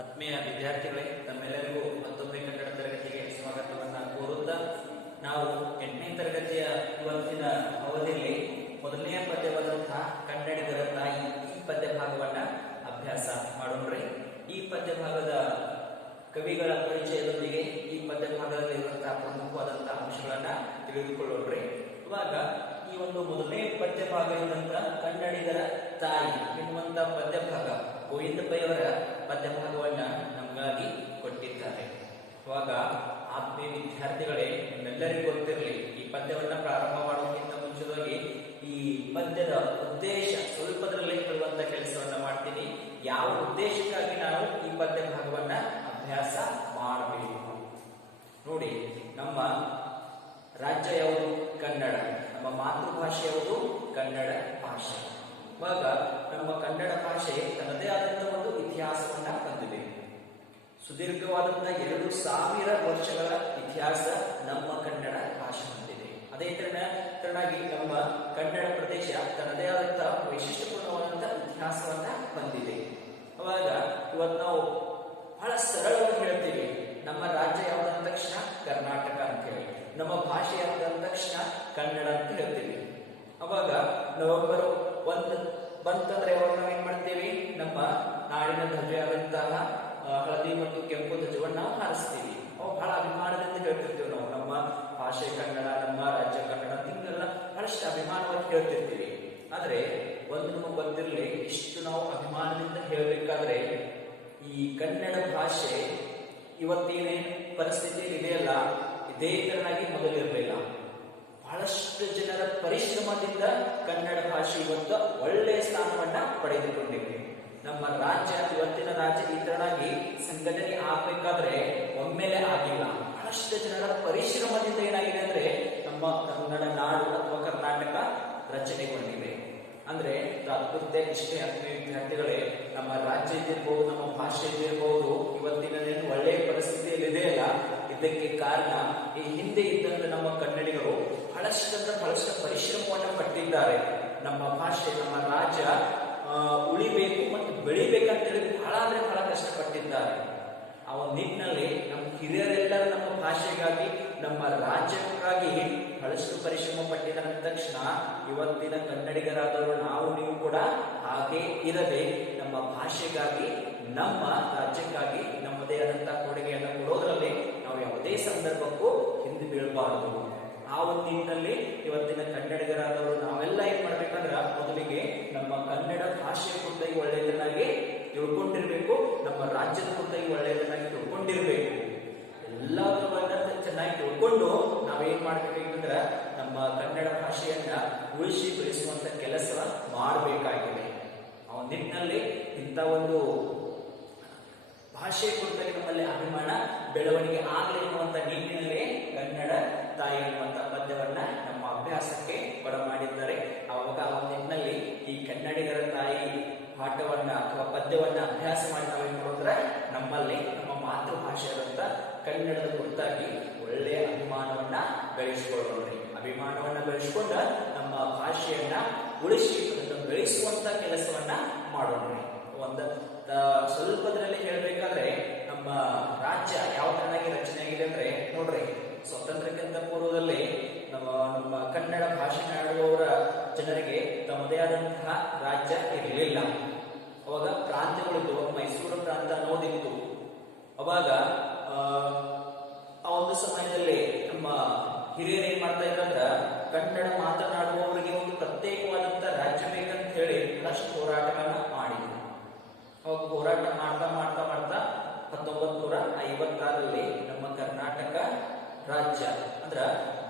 ಆತ್ಮೀಯ ವಿದ್ಯಾರ್ಥಿಗಳೇ, ತಮ್ಮೆಲ್ಲರಿಗೂ ಮತ್ತೊಮ್ಮೆ ಕನ್ನಡ ತರಗತಿಗೆ ಸ್ವಾಗತವನ್ನ ಕೋರುತ್ತಾ ನಾವು 8ನೇ ತರಗತಿಯ ಇವತ್ತಿನ ಅವಧಿಯಲ್ಲಿ ಮೊದಲನೆಯ ಪದ್ಯವಾದಂತಹ ಕನ್ನಡಿಗರ ತಾಯಿ ಈ ಪದ್ಯ ಭಾಗವನ್ನ ಅಭ್ಯಾಸ ಮಾಡೋಣ್ರಿ. ಈ ಪದ್ಯ ಭಾಗದ ಕವಿಗಳ ಪರಿಚಯದೊಂದಿಗೆ ಈ ಪದ್ಯ ಭಾಗದಲ್ಲಿರುವಂತಹ ಪ್ರಮುಖವಾದಂತಹ ಅಂಶಗಳನ್ನ ತಿಳಿದುಕೊಳ್ಳೋಣ್ರಿ. ಇವಾಗ ಈ ಒಂದು ಮೊದಲನೇ ಪದ್ಯ ಭಾಗ ಇರುವಂತಹ ಕನ್ನಡಿಗರ ತಾಯಿ ಎನ್ನುವಂತ ಪದ್ಯ ಭಾಗ ಗೋವಿಂದ ಪೈ ಅವರ ಪದ್ಯ ಭಾಗವನ್ನ ನಮಗಾಗಿ ಕೊಟ್ಟಿದ್ದಾರೆ. ಇವಾಗ ಆತ್ಮೀಯ ವಿದ್ಯಾರ್ಥಿಗಳೇ, ನಿಮ್ಮೆಲ್ಲರಿಗೂ ಗೊತ್ತಿರಲಿ, ಈ ಪದ್ಯವನ್ನ ಪ್ರಾರಂಭ ಮಾಡುವುದಕ್ಕಿಂತ ಮುಂಚಿತವಾಗಿ ಈ ಪದ್ಯದ ಉದ್ದೇಶ ಸ್ವಲ್ಪದರಲ್ಲೇ ಹೇಳುವಂತ ಕೆಲಸವನ್ನ ಮಾಡ್ತೀನಿ. ಯಾವ ಉದ್ದೇಶಕ್ಕಾಗಿ ನಾವು ಈ ಪದ್ಯ ಭಾಗವನ್ನ ಅಭ್ಯಾಸ ಮಾಡಬೇಕು ನೋಡಿ. ನಮ್ಮ ರಾಜ್ಯ ಯಾವುದು? ಕನ್ನಡ. ನಮ್ಮ ಮಾತೃಭಾಷೆ ಯಾವುದು? ಕನ್ನಡ ಭಾಷೆ. ಇವಾಗ ನಮ್ಮ ಕನ್ನಡ ಭಾಷೆ ತನ್ನದೇ ಆದಂತಹ ಒಂದು ಇತಿಹಾಸವನ್ನ ಹೊಂದಿದೆ. ಸುದೀರ್ಘವಾದಂತಹ 2000 ವರ್ಷಗಳ ಇತಿಹಾಸ ನಮ್ಮ ಕನ್ನಡ ಭಾಷೆ ಹೊಂದಿದೆ. ಅದೇ ತರನಾಗಿ ನಮ್ಮ ಕನ್ನಡ ಪ್ರದೇಶ ತನ್ನದೇ ಆದಂತಹ ವೈಶಿಷ್ಟ್ಯಪೂರ್ಣವಾದಂತಹ ಇತಿಹಾಸವನ್ನ ಹೊಂದಿದೆ. ಅವಾಗ ಇವತ್ತು ನಾವು ಬಹಳ ಸರಳವಾಗಿ ಹೇಳ್ತೀವಿ, ನಮ್ಮ ರಾಜ್ಯ ಯಾವ್ದಂದ ತಕ್ಷಣ ಕರ್ನಾಟಕ ಅಂತ ಹೇಳಿ, ನಮ್ಮ ಭಾಷೆ ಯಾವ್ದಂದ ತಕ್ಷಣ ಕನ್ನಡ ಅಂತ ಹೇಳ್ತೀವಿ. ಅವಾಗ ನವೆಂಬರ್ 1 ಬಂತಂದ್ರೆ ಅವಾಗ ನಾವೇನ್ ಮಾಡ್ತೇವೆ? ನಮ್ಮ ನಾಡಿನ ಧ್ವಜವಾದಂತಹ ಹಳದಿ ಮತ್ತು ಕೆಂಪು ಧ್ವಜವನ್ನ ನಾವು ಹಾರಿಸ್ತೀವಿ. ಅವು ಬಹಳ ಅಭಿಮಾನದಿಂದ ಹೇಳ್ತಿರ್ತೀವಿ ನಾವು, ನಮ್ಮ ಭಾಷೆ ಕನ್ನಡ, ನಮ್ಮ ರಾಜ್ಯ ಕನ್ನಡ, ಹಿಂಗೆಲ್ಲ ಬಹಳಷ್ಟು ಅಭಿಮಾನವಾಗಿ ಹೇಳ್ತಿರ್ತೀವಿ. ಆದ್ರೆ ಒಂದು ನಮಗೆ ಗೊತ್ತಿರಲಿ, ಇಷ್ಟು ನಾವು ಅಭಿಮಾನದಿಂದ ಹೇಳ್ಬೇಕಾದ್ರೆ ಈ ಕನ್ನಡ ಭಾಷೆ ಇವತ್ತೇನೇನು ಪರಿಸ್ಥಿತಿಯಲ್ಲಿ ಇದೆಯಲ್ಲ, ಇದೇ ತರನಾಗಿ ಮೊದಲಿರಲಿಲ್ಲ. ಬಹಳಷ್ಟು ಜನರ ಪರಿಶ್ರಮದಿಂದ ಕನ್ನಡ ಭಾಷೆ ಇವತ್ತು ಒಳ್ಳೆಯ ಸ್ಥಾನವನ್ನ ಪಡೆದುಕೊಂಡಿದೆ. ನಮ್ಮ ರಾಜ್ಯ, ಇವತ್ತಿನ ರಾಜ್ಯ ಈ ತರನಾಗಿ ಸಂಘಟನೆ ಆಗ್ಬೇಕಾದ್ರೆ ಒಮ್ಮೆಲೆ ಆಗಿಲ್ಲ. ಬಹಳಷ್ಟು ಜನರ ಪರಿಶ್ರಮದಿಂದ ಏನಾಗಿದೆ ಅಂದ್ರೆ ನಮ್ಮ ಕನ್ನಡ ನಾಡು ಅಥವಾ ಕರ್ನಾಟಕ ರಚನೆಗೊಂಡಿವೆ. ಅಂದ್ರೆ ತಾತ್ಪರ್ಯ ಇಷ್ಟೇ ಆತ್ಮೀಯ ವಿದ್ಯಾರ್ಥಿಗಳೇ, ನಮ್ಮ ರಾಜ್ಯ ಇದ್ದಿರ್ಬಹುದು, ನಮ್ಮ ಭಾಷೆ ಇದ್ದಿರಬಹುದು, ಇವತ್ತಿನ ಒಳ್ಳೆಯ ಪರಿಸ್ಥಿತಿಯಲ್ಲಿ ಇದೆಯಲ್ಲ, ಇದಕ್ಕೆ ಕಾರಣ ಈ ಹಿಂದೆ ಇದ್ದಂತ ನಮ್ಮ ಕನ್ನಡಿಗರು ಬಹಳಷ್ಟು ಪರಿಶ್ರಮವನ್ನು ಪಟ್ಟಿದ್ದಾರೆ. ನಮ್ಮ ಭಾಷೆ, ನಮ್ಮ ರಾಜ್ಯ ಉಳಿಬೇಕು ಮತ್ತು ಬೆಳಿಬೇಕಂತೇಳಿ ಬಹಳ ಕಷ್ಟಪಟ್ಟಿದ್ದಾರೆ. ಆ ಒಂದು ನಿಟ್ಟಿನಲ್ಲಿ ನಮ್ಮ ಹಿರಿಯರೆಲ್ಲರೂ ನಮ್ಮ ಭಾಷೆಗಾಗಿ, ನಮ್ಮ ರಾಜ್ಯಕ್ಕಾಗಿ ಬಹಳಷ್ಟು ಪರಿಶ್ರಮ ಪಟ್ಟಿದ ತಕ್ಷಣ ಇವತ್ತಿನ ಕನ್ನಡಿಗರಾದವರು ನಾವು ನೀವು ಕೂಡ ಹಾಗೆ ಇರದೆ ನಮ್ಮ ಭಾಷೆಗಾಗಿ, ನಮ್ಮ ರಾಜ್ಯಕ್ಕಾಗಿ ನಮ್ಮದೇ ಆದಂತಹ ಕೊಡುಗೆಯನ್ನು ಕೊಡೋದ್ರಲ್ಲಿ ನಾವು ಯಾವುದೇ ಸಂದರ್ಭಕ್ಕೂ ಹಿಂದೆ ಬೀಳಬಾರದು. ಆ ಒಂದು ನಿಟ್ಟಿನಲ್ಲಿ ಇವತ್ತಿನ ಕನ್ನಡಿಗರಾದವರು ನಾವೆಲ್ಲ ಏನ್ ಮಾಡ್ಬೇಕಂದ್ರ ಮೊದಲಿಗೆ ನಮ್ಮ ಕನ್ನಡ ಭಾಷೆಯ ಕುರಿತಾಗಿ ಒಳ್ಳೆಯದನ್ನಾಗಿ ತಿಳ್ಕೊಂಡಿರ್ಬೇಕು, ನಮ್ಮ ರಾಜ್ಯದ ಕುರಿತಾಗಿ ಒಳ್ಳೆಯದನ್ನಾಗಿ ತಿಳ್ಕೊಂಡಿರ್ಬೇಕು. ಎಲ್ಲದನ್ನ ಚೆನ್ನಾಗಿ ತಿಳ್ಕೊಂಡು ನಾವೇನ್ ಮಾಡ್ಬೇಕಂದ್ರ ನಮ್ಮ ಕನ್ನಡ ಭಾಷೆಯನ್ನ ಉಳಿಸಿ ಬೆಳೆಸುವಂತ ಕೆಲಸ ಮಾಡಬೇಕಾಗಿದೆ. ಆ ನಿಟ್ಟಿನಲ್ಲಿ ಇಂಥ ಒಂದು ಭಾಷೆ ಕುರಿತಾಗಿ ನಮ್ಮಲ್ಲಿ ಅಭಿಮಾನ ಬೆಳವಣಿಗೆ ಆಗಲಿ ಎನ್ನುವಂತ ನಿಟ್ಟಿನಲ್ಲಿ ಕನ್ನಡ ತಾಯಿ ಎನ್ನುವಂತ ಪದ್ಯವನ್ನ ನಮ್ಮ ಅಭ್ಯಾಸಕ್ಕೆ ಮಾಡಿದ್ದಾರೆ. ಅವಾಗ ಆ ನಿಟ್ಟಿನಲ್ಲಿ ಈ ಕನ್ನಡಿಗರ ತಾಯಿ ಪಾಠವನ್ನ ಅಥವಾ ಪದ್ಯವನ್ನ ಅಭ್ಯಾಸ ಮಾಡಿ ನಾವೇನ್ ಮಾಡೋದ್ರೆ ನಮ್ಮಲ್ಲಿ ನಮ್ಮ ಮಾತೃಭಾಷೆಯಾದಂತ ಕನ್ನಡದ ಕುರಿತಾಗಿ ಒಳ್ಳೆಯ ಅಭಿಮಾನವನ್ನ ಬೆಳೆಸಿಕೊಳ್ಳೋಣ್ರಿ. ಅಭಿಮಾನವನ್ನ ಬೆಳೆಸಿಕೊಂಡ ನಮ್ಮ ಭಾಷೆಯನ್ನ ಉಳಿಸಿ ಅದನ್ನು ಬೆಳೆಸುವಂತ ಕೆಲಸವನ್ನ ಮಾಡೋಣ್ರಿ. ಸ್ವಲ್ಪದ್ರಲ್ಲಿ ಹೇಳ್ಬೇಕಾದ್ರೆ ನಮ್ಮ ರಾಜ್ಯ ಯಾವ ತರನಾಗಿ ರಚನೆ ಆಗಿದೆ ಅಂದ್ರೆ ನೋಡ್ರಿ, ಸ್ವಾತಂತ್ರ್ಯಕ್ಕಿಂತ ಪೂರ್ವದಲ್ಲಿ ನಮ್ಮ ಕನ್ನಡ ಭಾಷೆ ಆಡುವವರ ಜನರಿಗೆ ತಮ್ಮದೇ ಆದಂತಹ ರಾಜ್ಯ ಇರಲಿಲ್ಲ. ಅವಾಗ ಪ್ರಾಂತ್ಯಗಳಿದ್ದು, ಮೈಸೂರು ಪ್ರಾಂತ ಅನ್ನೋದಿತ್ತು. ಅವಾಗ ಆ ಒಂದು ಸಮಯದಲ್ಲಿ ನಮ್ಮ ಹಿರಿಯರು ಏನ್ ಮಾಡ್ತಾ ಇದ್ರಂದ್ರ ಕನ್ನಡ ಮಾತನಾಡುವವರಿಗೆ ಒಂದು ಪ್ರತ್ಯೇಕವಾದಂತಹ ರಾಜ್ಯ ಬೇಕಂತ ಹೇಳಿ ಬಹಳಷ್ಟು ಹೋರಾಟಗಳನ್ನ ಮಾಡಿದ್ರು. ಅವಾಗ ಹೋರಾಟ ಮಾಡ್ತಾ 1956ರಲ್ಲಿ ನಮ್ಮ ಕರ್ನಾಟಕ ರಾಜ್ಯ ಅಂದ್ರ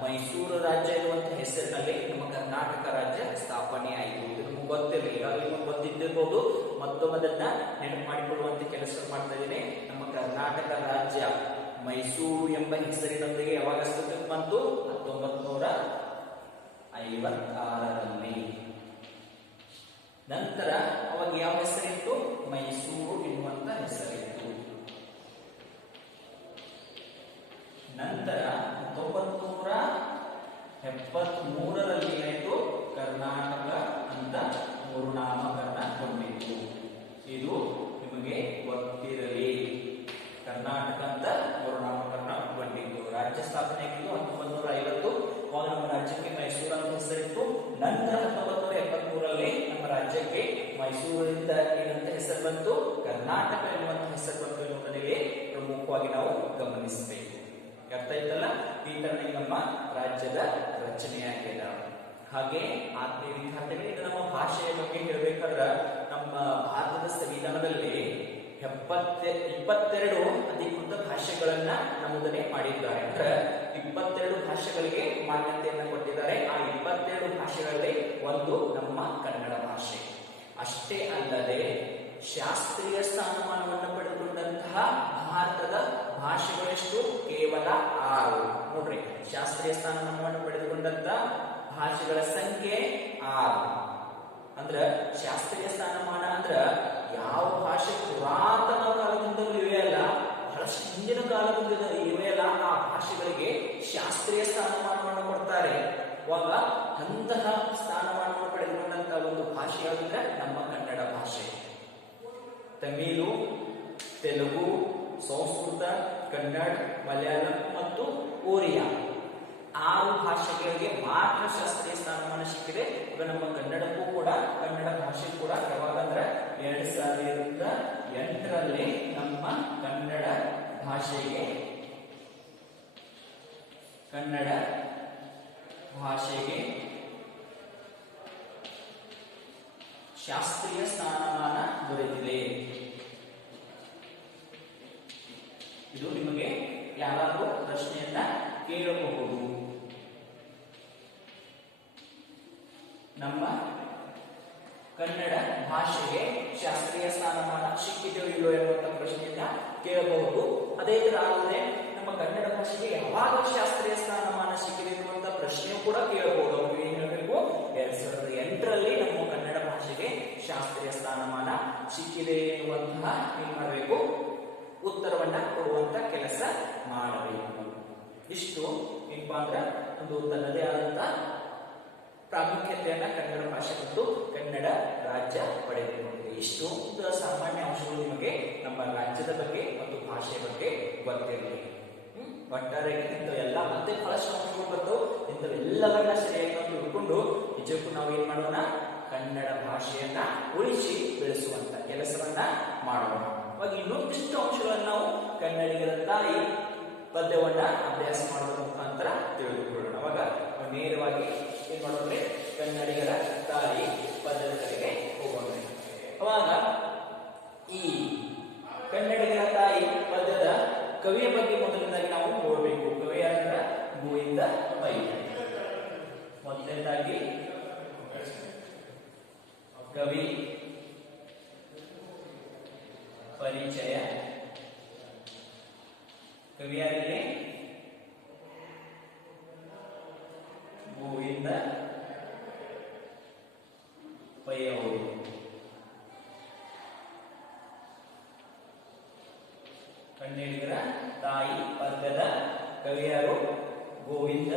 ಮೈಸೂರು ರಾಜ್ಯ ಇರುವಂತ ಹೆಸರಿನಲ್ಲಿ ನಮ್ಮ ಕರ್ನಾಟಕ ರಾಜ್ಯ ಸ್ಥಾಪನೆ ಆಯಿತು. ಇದು ನಿಮ್ಗೆ ಗೊತ್ತಿರಲಿ, ಈಗಾಗಲೇ ನಿಮ್ಗೆ ಗೊತ್ತಿದ್ದಿರ್ಬೋದು. ಮತ್ತೊಮ್ಮದನ್ನ ನೆನಪು ಮಾಡಿಕೊಳ್ಳುವಂತ ಕೆಲಸ ಮಾಡ್ತಾ ಇದ್ದೀನಿ. ನಮ್ಮ ಕರ್ನಾಟಕ ರಾಜ್ಯ ಮೈಸೂರು ಎಂಬ ಹೆಸರಿನೊಂದಿಗೆ ಯಾವಾಗ ಅಸ್ತಿತ್ವಕ್ಕೆ ಬಂತು? 1956ರಲ್ಲಿ. ನಂತರ ಅವಾಗ ಯಾವ ಹೆಸರಿತ್ತು? ಮೈಸೂರು ಎನ್ನುವಂತ ಹೆಸರಿತ್ತು. ನಂತರ 1973ರಲ್ಲಿ ಏನಾಯ್ತು? ಕರ್ನಾಟಕ ಅಂತ ಮರುನಾಮಕರಣ ಗೊಂಡಿತ್ತು. ಇದು ನಿಮಗೆ ಗೊತ್ತಿರಲಿ. ನಂತರ 1973ರಲ್ಲಿ ನಮ್ಮ ರಾಜ್ಯಕ್ಕೆ ಮೈಸೂರಿನಿಂದ ಏನಂತ ಹೆಸರು ಬಂತು, ಕರ್ನಾಟಕ ಎನ್ನುವಂತ ಹೆಸರು ಬಂತು ಎನ್ನುವುದರಲ್ಲಿ ಪ್ರಮುಖವಾಗಿ ನಾವು ಗಮನಿಸಬೇಕು. ಅರ್ಥ ಆಯ್ತಲ್ಲ, ಈ ತರ ನಮ್ಮ ರಾಜ್ಯದ ರಚನೆಯಾಗಿದೆ. ಹಾಗೆ ಆತ್ಮೀಯ ವಿದ್ಯಾರ್ಥಿಗಳು, ಇದು ನಮ್ಮ ಭಾಷೆಯ ಬಗ್ಗೆ ಹೇಳಬೇಕಾದ್ರೆ ನಮ್ಮ ಭಾರತದ ಸಂವಿಧಾನದಲ್ಲಿ 22 ಅಧಿಕೃತ ಭಾಷೆಗಳನ್ನ ನಮೂದನೆ ಮಾಡಿದ್ದಾರೆ. ಅಂದ್ರೆ 22 ಭಾಷೆಗಳಿಗೆ ಮಾನ್ಯತೆಯನ್ನು ಕೊಟ್ಟಿದ್ದಾರೆ. ಆ 22 ಭಾಷೆಗಳಲ್ಲಿ ಒಂದು ನಮ್ಮ ಕನ್ನಡ ಭಾಷೆ. ಅಷ್ಟೇ ಅಲ್ಲದೆ ಶಾಸ್ತ್ರೀಯ ಸ್ಥಾನಮಾನವನ್ನು ಪಡೆದುಕೊಂಡಂತಹ ಭಾರತದ ಭಾಷೆಗಳೆಷ್ಟು? ಕೇವಲ 6. ನೋಡ್ರಿ, ಶಾಸ್ತ್ರೀಯ ಸ್ಥಾನಮಾನವನ್ನು ಪಡೆದುಕೊಂಡಂತಹ ಭಾಷೆಗಳ ಸಂಖ್ಯೆ 6. ಅಂದ್ರ ಶಾಸ್ತ್ರೀಯ ಸ್ಥಾನಮಾನ ಅಂದ್ರ ಯಾವ ಭಾಷೆ ಪುರಾತನ ಕಾಲದಿಂದಲೂ ಇವೆ ಅಲ್ಲ, ಬಹಳಷ್ಟು ಹಿಂದಿನ ಕಾಲದಿಂದ ಇವೆ ಅಲ್ಲ, ಆ ಭಾಷೆಗಳಿಗೆ ಶಾಸ್ತ್ರೀಯ ಸ್ಥಾನಮಾನವನ್ನು ಕೊಡ್ತಾರೆ. ಅವಾಗ ಅಂತಹ ಸ್ಥಾನಮಾನವನ್ನು ಪಡೆದುಕೊಂಡಂತಹ ಒಂದು ಭಾಷೆ ಯಾವ್ದಂದ್ರೆ ನಮ್ಮ ಕನ್ನಡ ಭಾಷೆ. ತಮಿಳು, ತೆಲುಗು, ಸಂಸ್ಕೃತ, ಕನ್ನಡ, ಮಲಯಾಳಂ ಮತ್ತು ಒರಿಯಾ 6 ಭಾಷೆಗಳಿಗೆ ಮಾತ್ರ ಶಾಸ್ತ್ರೀಯ ಸ್ಥಾನಮಾನ ಸಿಕ್ಕಿದೆ. ಈಗ ನಮ್ಮ ಕನ್ನಡಕ್ಕೂ ಕೂಡ, ಕನ್ನಡ ಭಾಷೆ ಕೂಡ ಯಾವಾಗ ಅಂದ್ರೆ 2008ರಲ್ಲಿ ನಮ್ಮ ಕನ್ನಡ ಭಾಷೆಗೆ ಶಾಸ್ತ್ರೀಯ ಸ್ಥಾನಮಾನ ದೊರೆತಿದೆ. ಇದು ನಿಮಗೆ ಯಾರಾದರೂ ಪ್ರಶ್ನೆಯನ್ನ ಕೇಳಬಹುದು. ನಮ್ಮ ಕನ್ನಡ ಭಾಷೆಗೆ ಶಾಸ್ತ್ರೀಯ ಸ್ಥಾನಮಾನ ಸಿಕ್ಕಿದೆಯೋ ಇಲ್ಲೋ ಎನ್ನುವಂತ ಪ್ರಶ್ನೆಯನ್ನ ಕೇಳಬಹುದು. ಅದೇ ತರ ಅಲ್ಲದೆ ನಮ್ಮ ಕನ್ನಡ ಭಾಷೆಗೆ ಯಾವಾಗ ಶಾಸ್ತ್ರೀಯ ಸ್ಥಾನಮಾನ ಸಿಕ್ಕಿದೆ ಎನ್ನುವಂತ ಪ್ರಶ್ನೆ ಕೂಡ ಕೇಳಬಹುದು. ಅವ್ರು ಏನ್ ಹೇಳಬೇಕು, 2008ರಲ್ಲಿ ನಮ್ಮ ಕನ್ನಡ ಭಾಷೆಗೆ ಶಾಸ್ತ್ರೀಯ ಸ್ಥಾನಮಾನ ಸಿಕ್ಕಿದೆ ಎನ್ನುವಂತಹ ಏನ್ ಮಾಡಬೇಕು, ಉತ್ತರವನ್ನ ಕೊಡುವಂತ ಕೆಲಸ ಮಾಡಬೇಕು. ಇಷ್ಟು ಏನಪ್ಪಾ ಅಂದ್ರೆ ಒಂದು ತನ್ನದೇ ಆದಂತ ಪ್ರಾಮುಖ್ಯತೆಯನ್ನ ಕನ್ನಡ ಭಾಷೆ ಮತ್ತು ಕನ್ನಡ ರಾಜ್ಯ ಪಡೆದುಕೊಂಡಿದೆ. ಇಷ್ಟು ಸಾಮಾನ್ಯ ಅಂಶಗಳು ನಿಮಗೆ ನಮ್ಮ ರಾಜ್ಯದ ಬಗ್ಗೆ ಮತ್ತು ಭಾಷೆಯ ಬಗ್ಗೆ ಗೊತ್ತಿರಲಿ. ಒಟ್ಟಾರೆ ಇಂಥವೆಲ್ಲ ಮತ್ತೆ ಬಹಳಷ್ಟು ಅಂಶಗಳು ಬರ್ತವೆ. ಇಂಥವೆಲ್ಲವನ್ನ ಸರಿಯಾಗಿ ನಾವು ತಿಳ್ಕೊಂಡು ನಿಜಕ್ಕೂ ನಾವು ಏನ್ ಮಾಡೋಣ, ಕನ್ನಡ ಭಾಷೆಯನ್ನ ಉಳಿಸಿ ಬೆಳೆಸುವಂತ ಕೆಲಸವನ್ನ ಮಾಡೋಣ. ಅವಾಗ ಇನ್ನೊಂದಿಷ್ಟು ಅಂಶಗಳನ್ನು ನಾವು ಕನ್ನಡಿಗರ ತಾಯಿ ಪದ್ಯವನ್ನ ಅಭ್ಯಾಸ ಮಾಡೋದ್ರ ಮುಖಾಂತರ ತಿಳಿದುಕೊಳ್ಳೋಣ. ಅವಾಗ ನೇರವಾಗಿ ಏನ್ ಮಾಡೋದ್ರೆ ಕನ್ನಡಿಗರ ತಾಯಿ ಪದ್ಯದ ಕಡೆಗೆ ಹೋಗೋಣ. ಅವಾಗ ಈ ಕನ್ನಡಿಗರ ತಾಯಿ ಪದ್ಯದ ಕವಿಯ ಬಗ್ಗೆ ಮೊದಲನೇದಾಗಿ ನಾವು ನೋಡಬೇಕು. ಕವಿ ಅಂದ್ರೆ ಗೋವಿಂದ ಪೈ. ಮೊದಲನೇದಾಗಿ ಕವಿ ಪರಿಚಯ. ಕವಿಯಾರಿಗೆ ಗೋವಿಂದ ಪೈ ಅವರು. ಕನ್ನಡಿಗರ ತಾಯಿ ಪದ್ಯದ ಕವಿಯರು ಗೋವಿಂದ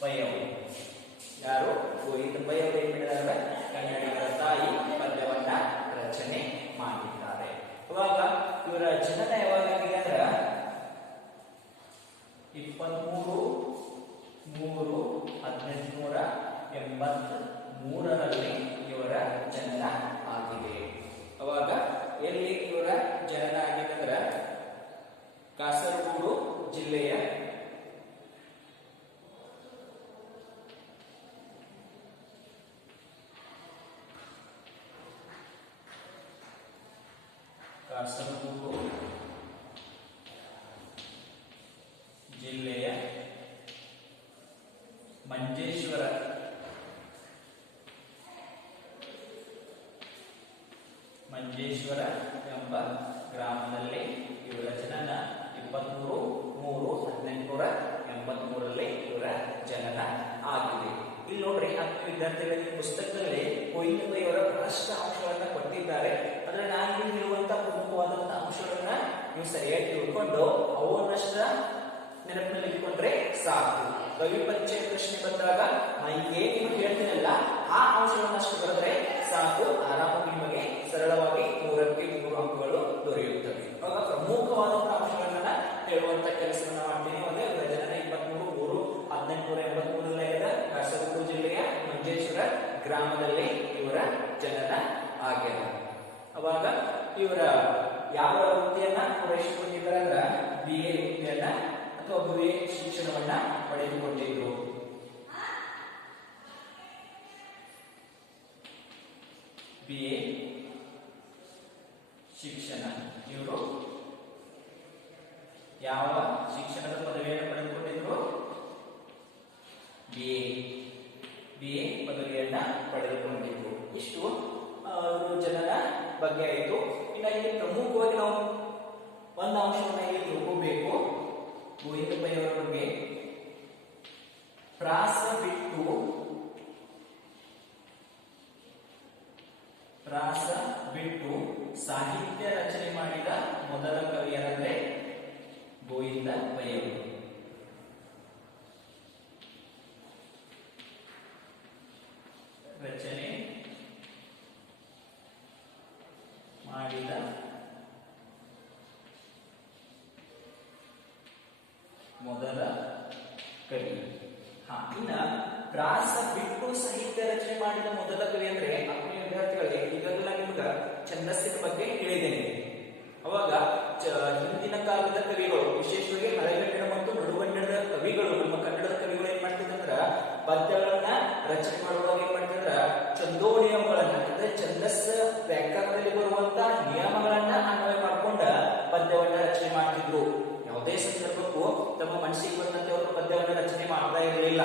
ಪೈ ಅವರು. ಯಾರು? ಗೋವಿಂದ ಪೈ ಅವರು ಏನ್ ಮಾಡಿದ್ದಾರೆ, ಕನ್ನಡಿಗರ ತಾಯಿ ಪದ್ಯವನ್ನ ರಚನೆ ಮಾಡಿದ್ದಾರೆ. ಇವಾಗ ಇವರ ಜನನ ಯಾವಾಗಿದೆ ಅಂದ್ರ 23/3/1883ರಲ್ಲಿ ಇವರ ಜನನ ಆಗಿದೆ. ಅವಾಗ ಎಲ್ಲಿ ಇವರ ಜನನ ಆಗಿದೆ ಅಂದ್ರ ಕಾಸರಗೋಡು ಜಿಲ್ಲೆಯ ಮಂಜೇಶ್ವರ ಎಂಬ ಗ್ರಾಮದಲ್ಲಿ ಇವರ ಜನನ 23/3/1883ರಲ್ಲಿ ಇವರ ಜನನ ಆಗಿದೆ. ಇಲ್ಲಿ ನೋಡ್ರಿ, ವಿದ್ಯಾರ್ಥಿಗಳಿಗೆ ಪುಸ್ತಕದಲ್ಲಿ ಗೋವಿಂದ ಪೈ ಅವರ ಬಹಳಷ್ಟು ಅಂಶಗಳನ್ನ ಕೊಟ್ಟಿದ್ದಾರೆ. ಆದ್ರೆ ನಾನು ಹೇಳುವಂತಹ ಪ್ರಮುಖವಾದಂತಹ ಅಂಶಗಳನ್ನ ನೀವು ಸರಿಯಾಗಿ ತಿಳ್ಕೊಂಡು ಅವನ್ನಷ್ಟ ನೆನಪಿನಲ್ಲಿ ಇಟ್ಕೊಂಡ್ರೆ ಸಾಕು. ಕವಿ ಪರಿಚಯ ಪ್ರಶ್ನೆ ಬಂದಾಗ ನಾ ಏನ್ ನಿಮಗೆ ಗ್ರಾಮದಲ್ಲಿ ಇವರ ಜನನ ಆಗ್ಯದ. ಅವಾಗ ಇವರ ಯಾವ ವೃತ್ತಿಯನ್ನ ಪೂರೈಸಿಕೊಂಡಿದ್ದಾರೆ ಅಂದ್ರ BA ವೃತ್ತಿಯನ್ನ ಅಥವಾ BA ಶಿಕ್ಷಣವನ್ನ ಪಡೆದುಕೊಂಡಿದ್ರು. BA ಶಿಕ್ಷಣ, ಇವರು ಯಾವ ಶಿಕ್ಷಣದ ಪದವಿಯನ್ನು ಪಡೆದುಕೊಂಡಿದ್ರು? BA ಪದವಿಯನ್ನ ಪಡೆದುಕೊಂಡಿದ್ರು. ಇಷ್ಟು ಜನರ ಬಗ್ಗೆ ಆಯಿತು. ಇನ್ನು ಇಲ್ಲಿ ಪ್ರಮುಖವಾಗಿ ನಾವು ಒಂದು ಅಂಶವನ್ನ ಇಲ್ಲಿ ತಿಳ್ಕೋಬೇಕು. ಗೋವಿಂದ ಪೈ ಅವರ ಬಗ್ಗೆ ಪ್ರಾಸ ಬಿಟ್ಟು ಸಾಹಿತ್ಯ ರಚನೆ ಮಾಡಿದ ಮೊದಲ ಕವಿ ಯಾರಂದ್ರೆ ಗೋವಿಂದ ಪೈ ಅವರು. ರಚನೆ ಮಾಡಿದ ಮೊದಲ ಕವಿ. ಇನ್ನ ಪ್ರಾಸ ಬಿಟ್ಟು ಸಾಹಿತ್ಯ ರಚನೆ ಮಾಡಿದ ಮೊದಲ ಕವಿ ಅಂದ್ರೆ ವಿದ್ಯಾರ್ಥಿಗಳಿಗೆ ಈಗಾಗಲೇ ನಿಮ್ಗೆ ಛಂದಸ್ಸಿನ ಬಗ್ಗೆ ಹೇಳಿದ್ದೇನೆ. ಅವಾಗ ಹಿಂದಿನ ಕಾಲದ ಕವಿಗಳು, ವಿಶೇಷವಾಗಿ ಹಳೆಗನ್ನಡ ಮತ್ತು ನಡುಗನ್ನಡದ ಕವಿಗಳು, ನಮ್ಮ ಕನ್ನಡದ ಕವಿಗಳು ಏನ್ ಮಾಡ್ತಿದ್ದಂದ್ರ ಪದ್ಯಗಳನ್ನ ರಚನೆ ಮಾಡುವಾಗ ಏನ್ ಮಾಡ್ತಿದ್ರ ಛಂದೋನಿಯಮಗಳನ್ನ ಅಂದ್ರೆ ಛಂದಸ್ಸ ವ್ಯಾಕರಣದಲ್ಲಿ ಬರುವಂತ ನಿಯಮಗಳನ್ನ ಅನ್ವಯ ಮಾಡ್ಕೊಂಡ ಪದ್ಯವನ್ನ ರಚನೆ ಮಾಡ್ತಿದ್ರು. ಯಾವುದೇ ಸಂದರ್ಭಕ್ಕೂ ತಮ್ಮ ಮನಸ್ಸಿಗೆ ಬಂದಂತೆ ಅವರು ಪದ್ಯವನ್ನ ರಚನೆ ಮಾಡ್ತಾ ಇರಲಿಲ್ಲ.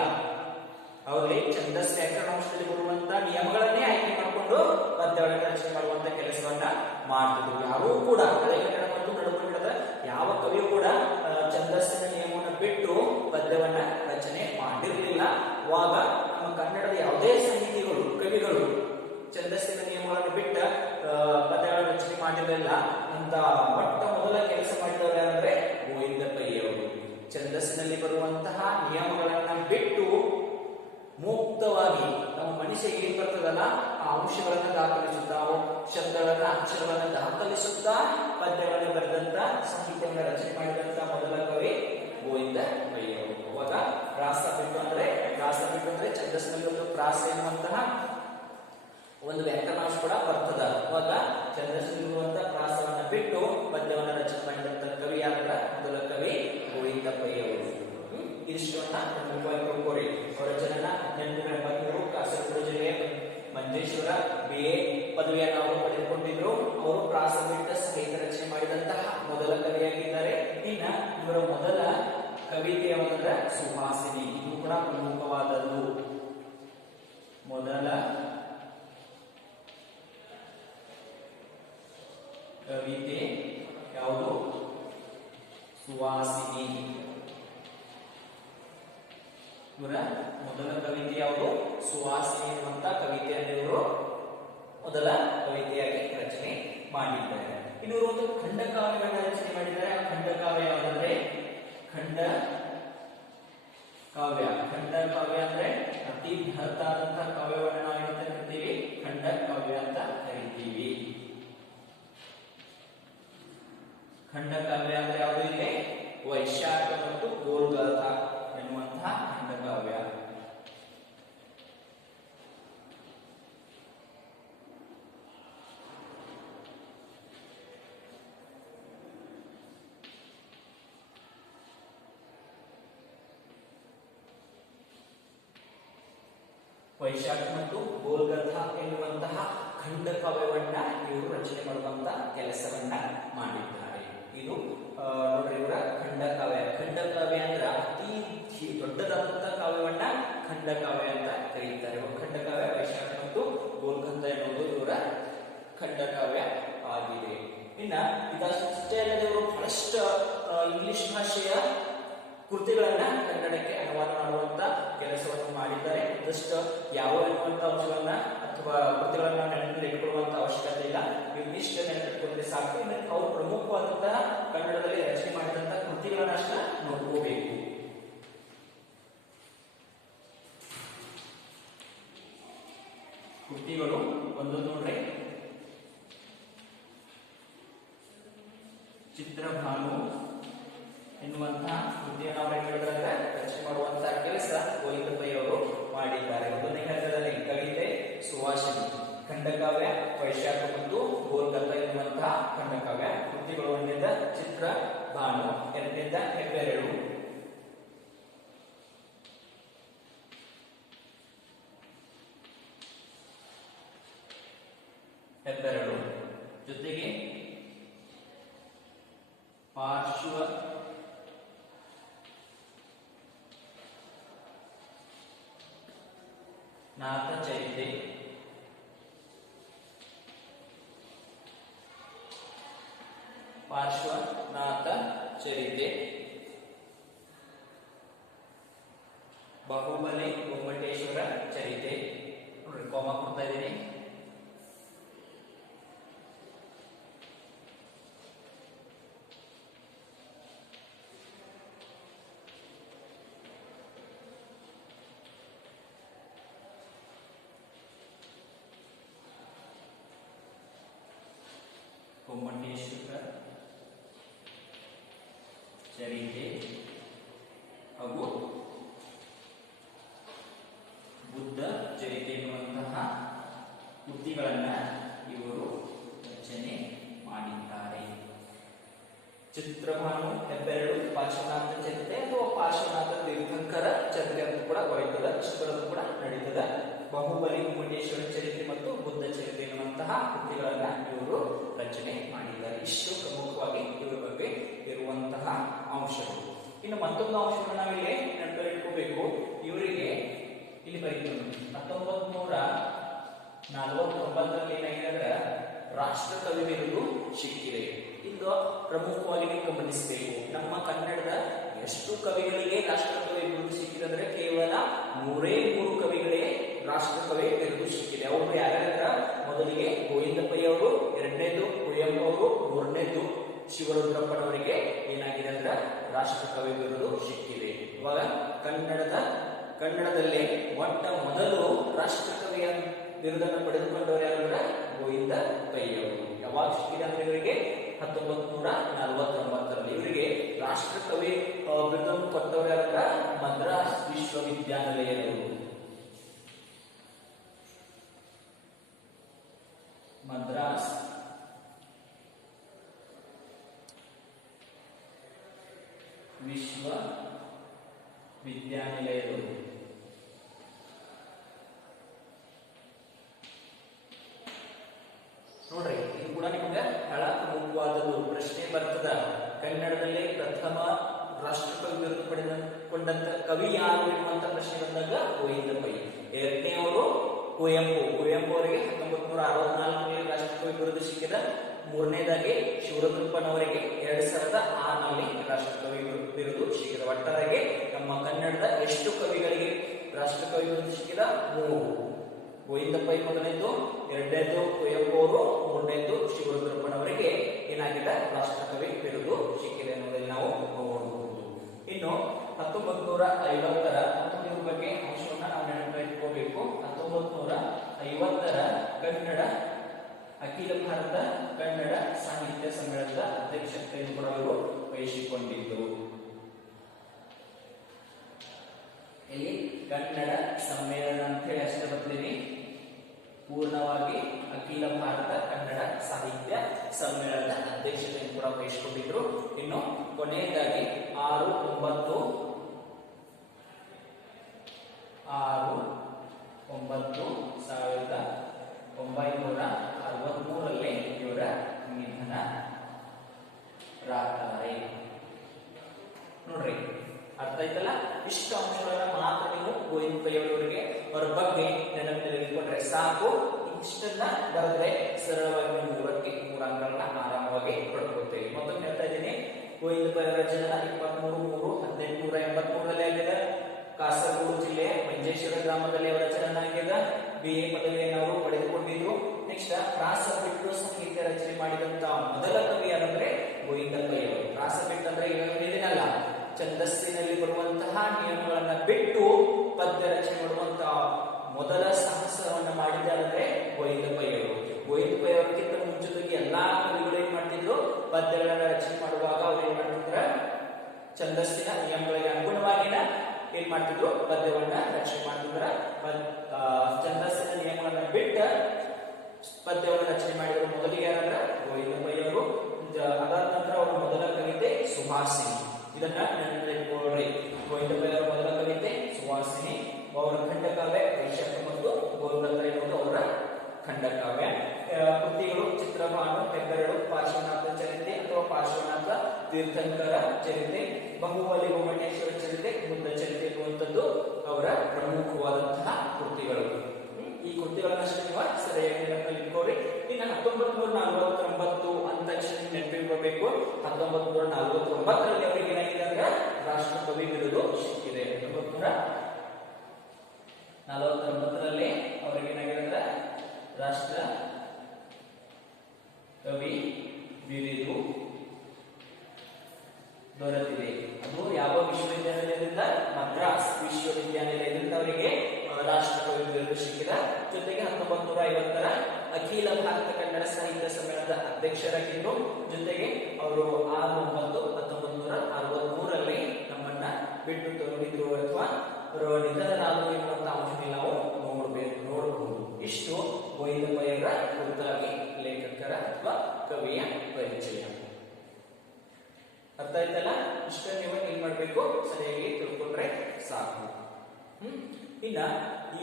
ಅವ್ರಿಗೆ ಛಂದಸ್ ವ್ಯಾಕರಣಾಂಶದಲ್ಲಿ ಬರುವಂತ ನಿಯಮಗಳನ್ನೇ ಆಯ್ಕೆ ಮಾಡಿಕೊಂಡು ಪದ್ಯಗಳನ್ನ ರಚನೆ ಮಾಡುವಂತ ಕೆಲಸವನ್ನ ಮಾಡ್ತಿದ್ರು. ಯಾರೂ ಕೂಡ ಹಳೆಗನ್ನಡ ಮತ್ತು ನಡುಗನ್ನಡದ ಯಾವ ಕವಿಯೂ ಕೂಡ ಛಂದಸ್ಸಿನ ನಿಯಮವನ್ನು ಬಿಟ್ಟು ಪದ್ಯವನ್ನ ರಚನೆ ಮಾಡಿರಲಿಲ್ಲ. ಅವಾಗ ನಮ್ಮ ಕನ್ನಡದ ಯಾವುದೇ ಸಾಹಿತಿಗಳು, ಕವಿಗಳು ಛಂದಸ್ಸಿನ ನಿಯಮಗಳನ್ನು ಬಿಟ್ಟ ಪದ್ಯಗಳನ್ನು ರಚನೆ ಮಾಡಿರಲಿಲ್ಲ. ಅಂತ ಮೊಟ್ಟ ಮೊದಲ ಕೆಲಸ ಮಾಡಿದವರು ಯಾರಂದ್ರೆ ಗೋವಿಂದ ಪೈ ಅವರು. ಛಂದಸ್ಸಿನಲ್ಲಿ ಬರುವಂತಹ ನಿಯಮಗಳನ್ನ ಬಿಟ್ಟು ಮುಕ್ತವಾಗಿ ನಮ್ಮ ಮನುಷ್ಯಗೆ ಏನ್ ಬರ್ತದಲ್ಲ ಆ ಅಂಶಗಳನ್ನ ದಾಖಲಿಸುತ್ತಾ, ಶಬ್ದಗಳನ್ನ, ಅಕ್ಷರಗಳನ್ನ ದಾಖಲಿಸುತ್ತಾ ಪದ್ಯಗಳನ್ನು ಬರೆದಂತ, ಸಾಹಿತ್ಯವನ್ನು ರಚನೆ ಮಾಡಿದಂತ ಮೊದಲ ಕವಿ ಗೋವಿಂದ ಪೈ ಅವರು. ಅವಾಗ ಪ್ರಾಸ ಬಿಟ್ಟು ಅಂದ್ರೆ ಛಂದಸ್ಸಿನಲ್ಲಿ ಒಂದು ಪ್ರಾಸ ಎನ್ನುವಂತಹ ಒಂದು ವ್ಯಾಕರಣಾಂಶ ಕೂಡ ಬರ್ತದ. ಅವಾಗ ಛಂದಸ್ಸಿನಲ್ಲಿರುವಂತಹ ಪ್ರಾಸವನ್ನ ಬಿಟ್ಟು ಪದ್ಯವನ್ನ ರಚನೆ ಮಾಡಿದಂತ ಕವಿ ಯಾರ ಮೊದಲ ಕವಿ ಗೋವಿಂದ ಪೈ ಅವರು. ಇದಿಷ್ಟನ್ನ ಪ್ರಮುಖವಾಗಿ ತಿಳ್ಕೊರಿ. ಅವರ ಜನನ 1883 ಕಾಸರಗೋಡು ಜಿಲ್ಲೆಯ ಮಂಜೇಶ್ವರ BA ಪದವಿಯನ್ನು ಅವರು ಪಡೆದುಕೊಂಡಿದ್ರು. ಅವರು ಪ್ರಾಸ ಬಿಟ್ಟ ಸಾಹಿತ್ಯ ರಚನೆ ಮಾಡಿದಂತಹ ಮೊದಲ ಕವಿಯಾಗಿದ್ದಾರೆ. ಇನ್ನ ಇವರ ಮೊದಲ ಕವಿತೆ ಯಾವಂದ್ರೆ ಸುಹಾಸಿನಿ. ಇದು ಕೂಡ ಪ್ರಮುಖವಾದದ್ದು. ಮೊದಲ ಕವಿತೆ ಯಾವುದು? ಸುವಾಸಿನಿ. ಇವರ ಮೊದಲ ಕವಿತೆ ಯಾವುದು? ಸುವಾಸಿನಿ ಎನ್ನುವಂತ ಕವಿತೆಯನ್ನು ಇವರು ಮೊದಲ ಕವಿತೆಯಾಗಿ ರಚನೆ ಮಾಡಿದ್ದಾರೆ. ಇನ್ನು ಇವರು ಒಂದು ಖಂಡಕಾವ್ಯವನ್ನು ರಚನೆ ಮಾಡಿದ್ದಾರೆ. ಆ ಖಂಡಕಾವ್ಯ ಯಾವುದಂದ್ರೆ ಖಂಡಕಾವ್ಯ ಅಂದ್ರೆ ಅತಿ ಬೃಹತ್ತಾದಂತಹ ಕಾವ್ಯವನ್ನು ನಾವು ಏನಂತ ಕರಿತೀವಿ? ಖಂಡಕಾವ್ಯ ಅಂತ ಕರಿತೀವಿ. ಖಂಡಕಾವ್ಯ ಅಂದ್ರೆ ಯಾವುದು? ಇಲ್ಲಿ ವೈಶಾಖ ಮತ್ತು ಗೋಲ್ಗಾಥ ಎನ್ನುವಂತಹ ಖಂಡಕಾವ್ಯ. ವೈಶಾಖ ಮತ್ತು ಗೋಲ್ಗಾಥ ಎನ್ನುವಂತಹ ಖಂಡಕಾವ್ಯವನ್ನ ಇವರು ರಚನೆ ಮಾಡುವಂತ ಕೆಲಸವನ್ನ ಮಾಡಿದ್ದಾರೆ. ಇದು ನೋಡ್ರಿ ಇವರ ಖಂಡಕಾವ್ಯ. ಖಂಡಕಾವ್ಯ ಅಂದ್ರೆ ಅತಿ ದೊಡ್ಡದಾದಂತಹ ಕಾವ್ಯವನ್ನ ಖಂಡಕಾವ್ಯ ಅಂತ ಕರೀತಾರೆ. ಖಂಡಕಾವ್ಯ ವೈಶಾಖ ಮತ್ತು ಗೋಲ್ಗಾಥ ಎನ್ನುವುದು ಇವರ ಖಂಡಕಾವ್ಯ ಆಗಿದೆ. ಇನ್ನ ಇದಷ್ಟೇ ಅಲ್ಲದೆ ಇವರು ಬಹಳಷ್ಟು ಇಂಗ್ಲಿಷ್ ಭಾಷೆಯ ಕೃತಿಗಳನ್ನ ಕನ್ನಡಕ್ಕೆ ಅನುವಾದ ಮಾಡುವಂತ ಕೆಲಸವನ್ನು ಮಾಡಿದ್ದಾರೆ. ಜಸ್ಟ್ ಯಾವ ಎನ್ನುವಂತ ಅಂಶಗಳನ್ನ ಅಥವಾ ಕೃತಿಗಳನ್ನ ನೆನಪಿನಲ್ಲಿ ಇಟ್ಟುಕೊಳ್ಳುವಂತ ಅವಶ್ಯಕತೆ ಇಲ್ಲ. ಇವಿಷ್ಟ ನೆನಪಿಟ್ಟುಕೊಂಡ್ರೆ ಸಾಕು. ಇನ್ನು ಅವರು ಪ್ರಮುಖವಾದಂತಹ ಕನ್ನಡದಲ್ಲಿ ರಚನೆ ಮಾಡಿದಂತಹ ಕೃತಿಗಳನ್ನ ಅಷ್ಟ ನೋಡ್ಕೋಬೇಕು. ಕೃತಿಗಳು ಒಂದೊಂದು ನೋಡ್ರಿ. ಚಿತ್ರಭಾನು ಎನ್ನುವಂತಹ ಕೃತಿಯನ್ನು ಅವರು ಹೇಳಿದ್ರೆ ರಚನೆ ಮಾಡುವಂತಹ ಕೆಲಸ ಗೋವಿಂದ ಪೈ ಅವರು ಮಾಡಿದ್ದಾರೆ. ಒಂದನೇ ಹಂತದಲ್ಲಿ ಕವಿತೆ, ಸುವಾಸಿನಿ. ಖಂಡಕಾವ್ಯ ವೈಶಾಖ ಮತ್ತು ಗೋಲ್ಗತ ಎನ್ನುವಂತಹ ಖಂಡಕಾವ್ಯ ಕೃತಿಗಳು. ಒಂದನೇದ ಚಿತ್ರ ಭಾನು, ಎರಡನೇದ ಹೆಬ್ಬೆರಳು, ಜೊತೆಗೆ ಪಾರ್ಶ್ವ ನಾಥ ಚರಿತೆ, ಪಾರ್ಶ್ವನಾಥ ಚರಿತೆ, ಬಾಹುಬಲಿ ಗೊಮ್ಮಟೇಶ್ವರ ಚರಿತೆ. ನೋಡ್ರಿ ಕಾಮ ಕೊಡ್ತಾ ಇದ್ದೀನಿ. ಗೊಮ್ಮಟೇಶ್ವರ ಚರಿತೆ ಹಾಗೂ ಬುದ್ಧ ಚರಿತೆ ಎನ್ನುವಂತಹ ಕೃತಿಗಳನ್ನ ಇವರು ರಚನೆ ಮಾಡಿದ್ದಾರೆ. ಚಿತ್ರಭಾನು, ಹೆಬ್ಬೆರಳು, ಪಾರ್ಶ್ವನಾಥ ಚರಿತೆ ಅಥವಾ ಪಾರ್ಶ್ವನಾಥ ತೀರ್ಥಂಕರ ಚರಿತೆ ಅಂತ ಕೂಡ ಬರೀತದ, ಚಿತ್ರದು ಕೂಡ ನಡೀತದ. ಬಾಹುಬಲಿ ಗೊಮ್ಮಟೇಶ್ವರ ಚರಿತೆ ಮತ್ತು ಬುದ್ಧ ಚರಿತೆ ಎನ್ನುವಂತಹ ಕೃತಿಗಳನ್ನ ಇವರು ರಚನೆ ಮಾಡಿದ್ದಾರೆ. ಇಷ್ಟು ಪ್ರಮುಖವಾಗಿ ಇವರ ಬಗ್ಗೆ ಇರುವಂತಹ ಅಂಶಗಳು. ಇನ್ನು ಮತ್ತೊಂದು ಅಂಶವನ್ನು ನಾವಿಲ್ಲಿ ನೆನಪಿಟ್ಕೋಬೇಕು. ಇವರಿಗೆ ಇಲ್ಲಿ ಬರೀತೀವಿ 1949ರಲ್ಲಿ ಏನಾಗಿದ್ರೆ ರಾಷ್ಟ್ರ ಕವಿ ಬಿರುದು ಸಿಕ್ಕಿದೆ. ಇದು ಪ್ರಮುಖವಾಗಿ ನೀವು ಗಮನಿಸಬೇಕು. ನಮ್ಮ ಕನ್ನಡದ ಎಷ್ಟು ಕವಿಗಳಿಗೆ ರಾಷ್ಟ್ರಕವಿ ಬಿರುದು ಸಿಕ್ಕಿದೆ ಅಂದ್ರೆ ಕೇವಲ 3 ಕವಿಗಳೇ ರಾಷ್ಟ್ರಕವಿ ಬಿರುದು ಸಿಕ್ಕಿದೆ. ಅವರು ಯಾರ್ಯಾರ? ಮೊದಲಿಗೆ ಗೋವಿಂದ ಪೈ ಅವರು, ಎರಡನೇದು ಕುವೆಂಪು ಅವರು, ಮೂರನೇದು ಶಿವರುದ್ರಪ್ಪನವರಿಗೆ ಏನಾಗಿದೆ ಅಂದ್ರೆ ರಾಷ್ಟ್ರಕವಿ ಬಿರುದು ಸಿಕ್ಕಿದೆ. ಇವಾಗ ಕನ್ನಡದಲ್ಲೇ ಮೊದಲು ರಾಷ್ಟ್ರಕವಿಯ ಬಿರುದನ್ನು ಪಡೆದುಕೊಂಡವರು ಯಾರಂದ್ರೆ ಗೋವಿಂದ ಪೈ ಅವರು. ಯಾವಾಗ ಸಿಕ್ಕಿದೆ ಅಂದ್ರೆ ಇವರಿಗೆ 1949ರಲ್ಲಿ. ಇವರಿಗೆ ರಾಷ್ಟ್ರಕವಿ ಬಿರುದನ್ನು ಕೊಟ್ಟವರು ಯಾರಂದ್ರೆ ಮದ್ರಾಸ್ ವಿಶ್ವವಿದ್ಯಾನಿಲಯದವರು. ಮದ್ರಾಸ್ ವಿಶ್ವವಿದ್ಯಾನಿಲಯದವರು. ನೋಡ್ರಿ, ಇದು ಕೂಡ ನಿಮ್ಗೆ ಬಹಳ ಪ್ರಮುಖವಾದದ್ದು. ಪ್ರಶ್ನೆ ಬರ್ತದ, ಕನ್ನಡದಲ್ಲಿ ಪ್ರಥಮ ರಾಷ್ಟ್ರಕವಿ ಬಿರುದು ಪಡೆದುಕೊಂಡಂತ ಕವಿ ಯಾರು ಎನ್ನುವಂತ ಪ್ರಶ್ನೆ ಬಂದಾಗ ಗೋವಿಂದ ಪೈ. ಎರಡನೆಯವರು ಕುವೆಂಪು ಅವರಿಗೆ 1964ರಲ್ಲಿ ರಾಷ್ಟ್ರಕವಿ ಬಿರುದು ಸಿಕ್ಕಿದ. ಮೂರನೇದಾಗಿ ಶಿವರುದ್ರಪ್ಪನವರಿಗೆ 2006ನಲ್ಲಿ ರಾಷ್ಟ್ರಕವಿ ಬಿರುದು ಸಿಕ್ಕಿದ. ಒಟ್ಟಾರೆಯಾಗಿ ನಮ್ಮ ಕನ್ನಡದ ಎಷ್ಟು ಕವಿಗಳಿಗೆ ರಾಷ್ಟ್ರಕವಿ ಬಿರುದು ಸಿಕ್ಕಿದ? 3. ಗೋವಿಂದ ಪೈ ಮೊದಲನೇದು, ಎರಡನೇದು ಕುವೆಂಪು ಅವರು, ಮೂರನೇದು ಶಿವರುದ್ರಪ್ಪನವರಿಗೆ ಏನಾಗಿದೆ ರಾಷ್ಟ್ರಕವಿ ಬಿರುದು ಸಿಕ್ಕಿದೆ ಅನ್ನೋದನ್ನು ನಾವು ನೋಡಬಹುದು. ಇನ್ನು 1950ರ ಇವ್ರ ಬಗ್ಗೆ ಅಂಶವನ್ನ ನಾವು ನೆನಪಿಟ್ಕೋಬೇಕು. 1950ರ ಕನ್ನಡ ಅಖಿಲ ಭಾರತ ಕನ್ನಡ ಸಾಹಿತ್ಯ ಸಮ್ಮೇಳನದ ಅಧ್ಯಕ್ಷತೆಯನ್ನು ಕೂಡ ಅವರು ವಹಿಸಿಕೊಂಡಿದ್ದರು. ಇಲ್ಲಿ ಕನ್ನಡ ಸಮ್ಮೇಳನ ಅಂತ ಹೇಳಿ ಅಷ್ಟೇ ಬರ್ತೀವಿ. ಪೂರ್ಣವಾಗಿ ಅಖಿಲ ಭಾರತ ಕನ್ನಡ ಸಾಹಿತ್ಯ ಸಮ್ಮೇಳನದ ಅಧ್ಯಕ್ಷತೆಯನ್ನು ಕೂಡ ವಹಿಸಿಕೊಂಡಿದ್ರು. ಇನ್ನು ಕೊನೆಯದಾಗಿ 6/9/1963ರಲ್ಲಿ ಇವರ ನಿಧನರಾಗ್ತಾರೆ. ನೋಡ್ರಿ, ಅರ್ಥ ಆಯ್ತಲ್ಲ? ಇಷ್ಟು ಅಂಶಗಳನ್ನ ಮಾತ್ರ ನೀವು ಗೋವಿಂದ ಪೈ ಅವರಿಗೆ ಅವರ ಬಗ್ಗೆ ನೆನಪಿಟ್ಟುಕೊಂಡ್ರೆ ಸಾಕು. ಇಷ್ಟನ್ನ ಬರೆದ್ರೆ ಸರಳವಾಗಿ ನೀವು 3 ಅಂಕಗಳನ್ನ ಆರಾಮವಾಗಿ ಪಡ್ಕೊಳ್ತೇವೆ. ಮತ್ತೊಮ್ಮೆ ಹೇಳ್ತಾ ಇದ್ದೀನಿ, ಗೋವಿಂದ ಪೈ ಅವರ ಜನನ 23/3/1883ರಲ್ಲಿ ಆಗಿದೆ. ಕಾಸರಗೋಡು ಜಿಲ್ಲೆಯ ಮಂಜೇಶ್ವರ ಗ್ರಾಮದಲ್ಲಿ ಅವರ ಜನನ ಆಗಿದೆ. BA ಪದವಿಯನ್ನು ಅವರು ಪಡೆದುಕೊಂಡಿದ್ರು. ನೆಕ್ಸ್ಟ್ ಪ್ರಾಸ ಬಿಟ್ಟು ಸಾಹಿತ್ಯ ರಚನೆ ಮಾಡಿದಂತ ಮೊದಲ ಕವಿ ಯಾರಂದ್ರೆ ಗೋವಿಂದ ಪೈ ಅವರು. ಪ್ರಾಸ ಬಿಟ್ಟು ಅಂದ್ರೆ ಏನಿದೆನಲ್ಲ, ಛಂದಸ್ಸಿನಲ್ಲಿ ಬರುವಂತಹ ನಿಯಮಗಳನ್ನ ಬಿಟ್ಟು ಪದ್ಯ ರಚನೆ ಮಾಡುವಂತಹ ಮೊದಲ ಸಾಹಸವನ್ನ ಮಾಡಿದ್ದಾರೆ ಗೋವಿಂದ ಪೈ ಅವರು. ಗೋವಿಂದ ಪೈ ಅವರಿಗಿಂತ ಮುಂಚಿತವಾಗಿ ಎಲ್ಲಾ ಕವಿಗಳು ಏನ್ ಮಾಡ್ತಿದ್ರು? ಪದ್ಯಗಳನ್ನ ರಚನೆ ಮಾಡುವಾಗ ಅವ್ರು ಏನ್ ಮಾಡ್ತಿದ್ರ? ಛಂದಸ್ಸಿನ ನಿಯಮಗಳಿಗೆ ಅನುಗುಣವಾಗಿನ ಏನ್ ಮಾಡ್ತಿದ್ರು? ಪದ್ಯವನ್ನ ರಚನೆ ಮಾಡ್ತಿದ್ರ. ಛಂದಸ್ಸಿನ ನಿಯಮಗಳನ್ನ ಬಿಟ್ಟು ಬಿಟ್ಟ ಪದ್ಯವನ್ನು ರಚನೆ ಮಾಡಿದರು. ಮೊದಲಿಗೆ ಯಾರಂದ್ರ ಗೋವಿಂದ ಪೈ ಅವರು. ಅದಾದ ನಂತರ ಅವರ ಮೊದಲ ಕವಿತೆ ಸುಹಾಸಿನಿ. ಇದನ್ನ ನೆನಪಿಟ್ಕೊಳ್ಳಿ. ಗೋವಿಂದ ಪೈ ಅವರ ಮೊದಲ ಕವಿತೆ ಸುಹಾಸಿನಿ. ಅವರ ಖಂಡಕಾವ್ಯ ವೈಶಾಖ ಮತ್ತು ಗೋರುಲತ ಎನ್ನುವುದು ಅವರ ಖಂಡಕಾವ್ಯ. ಕೃತಿಗಳು ಚಿತ್ರಭಾನು, ಹೆಬ್ಬೆರಳು, ಪಾರ್ಶ್ವನಾಥ ಚರಿತೆ ಅಥವಾ ಪಾರ್ಶ್ವನಾಥ ತೀರ್ಥಂಕರ ಚರಿತೆ, ಬಹುಬಲಿ ಗೋಮಟೇಶ್ವರ ಚರಿತೆ, ಬುದ್ಧ ಚರಿತೆ ಎನ್ನುವಂಥದ್ದು ಅವರ ಪ್ರಮುಖವಾದಂತಹ ಕೃತಿಗಳು. ಈ ಕೃತಿಗಳನ್ನಷ್ಟು ನೀವು ಸರಿಯಾಗಿ ನೆನಪಲ್ಲಿಟ್ಕೊಳ್ಳಿ. ಇನ್ನು 1949 ಅಂತ ನೆನಪಿಟ್ಕೋಬೇಕು. 1949ರಲ್ಲಿ ಅವರಿಗೆ ಏನಾಗಿದೆ ಅಂದ್ರೆ ರಾಷ್ಟ್ರಕವಿ ಬಿರುದು ಸಿಕ್ಕಿದೆ. 1949ರಲ್ಲಿ ಅವರಿಗೆ ಏನಾಗಿದೆ ಅಂದ್ರೆ ರಾಷ್ಟ್ರ ಕವಿ ಬಿರುದು ದೊರೆತಿದೆ. ಅದು ಯಾವ ವಿಶ್ವವಿದ್ಯಾನಿಲಯದಿಂದ? ಮದ್ರಾಸ್ ವಿಶ್ವವಿದ್ಯಾನಿಲಯದಿಂದ ಅವರಿಗೆ ರಾಷ್ಟ್ರಕವಿ ಬಿರುದು ಸಿಕ್ಕಿದ. ಜೊತೆಗೆ 1950ರ ಅಖಿಲ ಭಾರತ ಕನ್ನಡ ಸಾಹಿತ್ಯ ಸಮ್ಮೇಳನದ ಅಧ್ಯಕ್ಷರಾಗಿದ್ದರು. ಜೊತೆಗೆ ಅವರು 1963ರಲ್ಲಿ ನಮ್ಮನ್ನ ಬಿಟ್ಟು ತೊಲಗಿದ್ರು ಅಥವಾ ನಿಧನರಾದರು ಎನ್ನುವಂತ ಅಂಶದಲ್ಲಿ ನಾವು ನೋಡಬಹುದು. ಇಷ್ಟು ಗೋವಿಂದ ಪೈ ಅವರ ಕುರಿತಾಗಿ ಲೇಖಕರ ಅಥವಾ ಕವಿಯ ಪರಿಚಯ. ಅರ್ಥ ಆಯ್ತಲ್ಲ? ಇಷ್ಟ ನೀವು ಏನ್ ಮಾಡ್ಬೇಕು, ಸರಿಯಾಗಿ ತಿಳ್ಕೊಂಡ್ರೆ ಸಾಕು. ಇನ್ನ